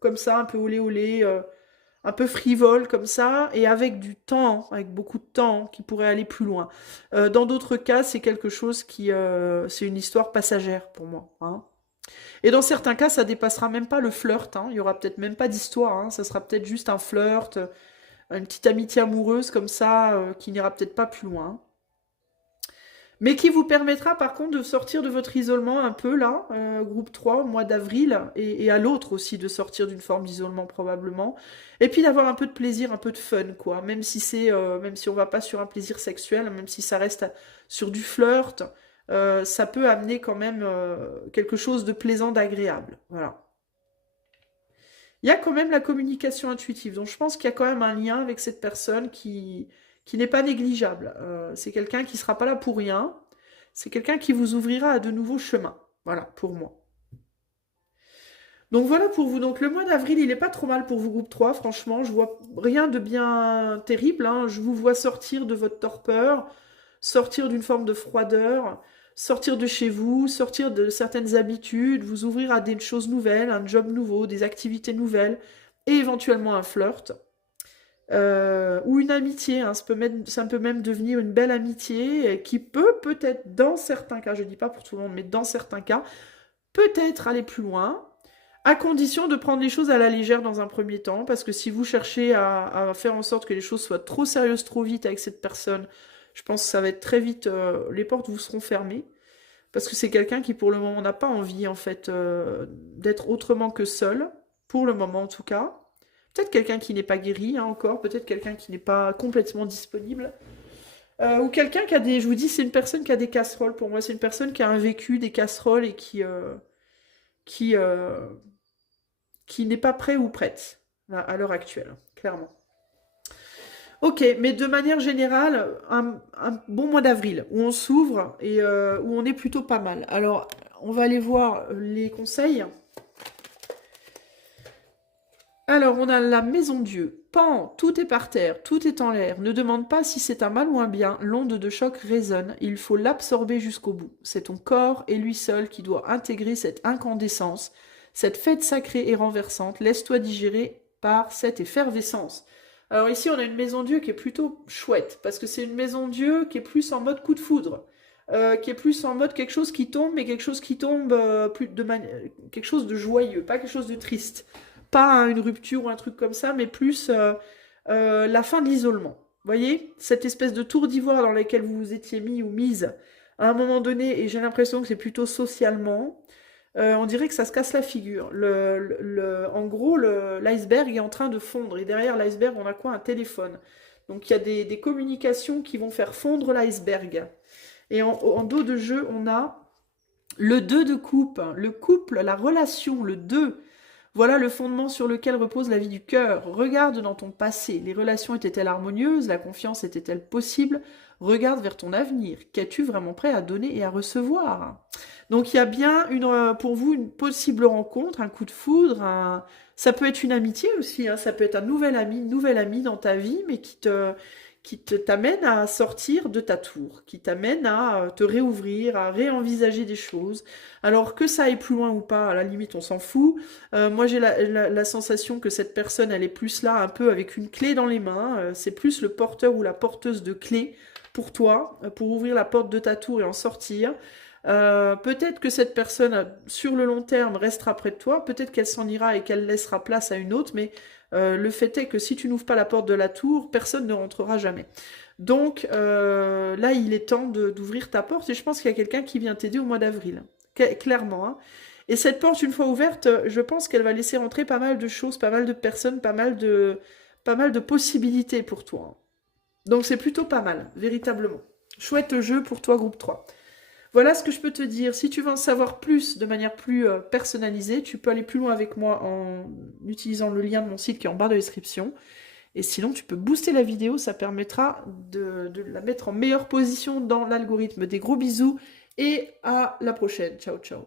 comme ça, un peu olé olé, un peu frivole comme ça, et avec du temps, avec beaucoup de temps, qui pourrait aller plus loin. Dans d'autres cas, c'est quelque chose qui... c'est une histoire passagère pour moi. Hein. Et dans certains cas, ça dépassera même pas le flirt. Hein. Il y aura peut-être même pas d'histoire. Hein. Ça sera peut-être juste un flirt, une petite amitié amoureuse comme ça, qui n'ira peut-être pas plus loin. Mais qui vous permettra par contre de sortir de votre isolement un peu là, groupe 3, au mois d'avril, et à l'autre aussi de sortir d'une forme d'isolement probablement. Et puis d'avoir un peu de plaisir, un peu de fun, quoi. Même si même si on va pas sur un plaisir sexuel, même si ça reste sur du flirt, ça peut amener quand même quelque chose de plaisant, d'agréable. Voilà. Il y a quand même la communication intuitive. Donc je pense qu'il y a quand même un lien avec cette personne qui n'est pas négligeable. C'est quelqu'un qui ne sera pas là pour rien. C'est quelqu'un qui vous ouvrira à de nouveaux chemins. Voilà, pour moi. Donc voilà pour vous. Donc le mois d'avril, il n'est pas trop mal pour vous, groupe 3. Franchement, je vois rien de bien terrible. Hein. Je vous vois sortir de votre torpeur, sortir d'une forme de froideur, sortir de chez vous, sortir de certaines habitudes, vous ouvrir à des choses nouvelles, un job nouveau, des activités nouvelles, et éventuellement un flirt. Ou une amitié, hein. Ça peut même devenir une belle amitié qui peut-être, dans certains cas, je ne dis pas pour tout le monde, mais dans certains cas, peut-être aller plus loin, À condition de prendre les choses à la légère dans un premier temps, parce que si vous cherchez à faire en sorte que les choses soient trop sérieuses trop vite avec cette personne, je pense que ça va être très vite, les portes vous seront fermées. Parce que c'est quelqu'un qui, pour le moment, n'a pas envie, en fait, d'être autrement que seul. Pour le moment, en tout cas. Peut-être quelqu'un qui n'est pas guéri, hein, encore. Peut-être quelqu'un qui n'est pas complètement disponible. Ou quelqu'un qui a des... Je vous dis, c'est une personne qui a des casseroles. Pour moi, c'est une personne qui a un vécu, des casseroles et qui, qui n'est pas prêt ou prête à l'heure actuelle, clairement. Ok, mais de manière générale, un bon mois d'avril, où on s'ouvre et où on est plutôt pas mal. Alors, on va aller voir les conseils. Alors, on a la maison Dieu. Pan, tout est par terre, tout est en l'air. Ne demande pas si c'est un mal ou un bien. L'onde de choc résonne. Il faut l'absorber jusqu'au bout. C'est ton corps et lui seul qui doit intégrer cette incandescence, cette fête sacrée et renversante. Laisse-toi digérer par cette effervescence. Alors ici, on a une maison Dieu qui est plutôt chouette, parce que c'est une maison Dieu qui est plus en mode coup de foudre, qui est plus en mode quelque chose qui tombe, mais quelque chose qui tombe quelque chose de joyeux, pas quelque chose de triste. Pas une rupture ou un truc comme ça, mais plus la fin de l'isolement. Vous voyez, cette espèce de tour d'ivoire dans laquelle vous vous étiez mis ou mise à un moment donné, et j'ai l'impression que c'est plutôt socialement, on dirait que ça se casse la figure. En gros, l'iceberg est en train de fondre. Et derrière l'iceberg, on a quoi? Un téléphone. Donc il y a des communications qui vont faire fondre l'iceberg. Et en dos de jeu, on a le 2 de coupe, le couple, la relation, le 2. Voilà le fondement sur lequel repose la vie du cœur. Regarde dans ton passé. Les relations étaient-elles harmonieuses? La confiance était-elle possible? Regarde vers ton avenir. Qu'es-tu vraiment prêt à donner et à recevoir? Donc il y a bien pour vous une possible rencontre, un coup de foudre. Ça peut être une amitié aussi. Hein. Ça peut être un nouvel ami, une nouvelle amie dans ta vie, mais qui t'amène à sortir de ta tour, qui t'amène à te réouvrir, à réenvisager des choses. Alors que ça aille plus loin ou pas, à la limite on s'en fout. Moi j'ai la sensation que cette personne elle est plus là un peu avec une clé dans les mains. C'est plus le porteur ou la porteuse de clé pour toi, pour ouvrir la porte de ta tour et en sortir. Peut-être que cette personne sur le long terme restera près de toi, peut-être qu'elle s'en ira et qu'elle laissera place à une autre, mais le fait est que si tu n'ouvres pas la porte de la tour, personne ne rentrera jamais. Donc là, il est temps d'ouvrir ta porte et je pense qu'il y a quelqu'un qui vient t'aider au mois d'avril. Clairement. Hein. Et cette porte, une fois ouverte, je pense qu'elle va laisser rentrer pas mal de choses, pas mal de personnes, pas mal de possibilités pour toi. Hein. Donc c'est plutôt pas mal, véritablement. Chouette jeu pour toi, groupe 3. Voilà ce que je peux te dire. Si tu veux en savoir plus de manière plus personnalisée, tu peux aller plus loin avec moi en utilisant le lien de mon site qui est en barre de description. Et sinon, tu peux booster la vidéo, ça permettra de la mettre en meilleure position dans l'algorithme. Des gros bisous et à la prochaine. Ciao, ciao.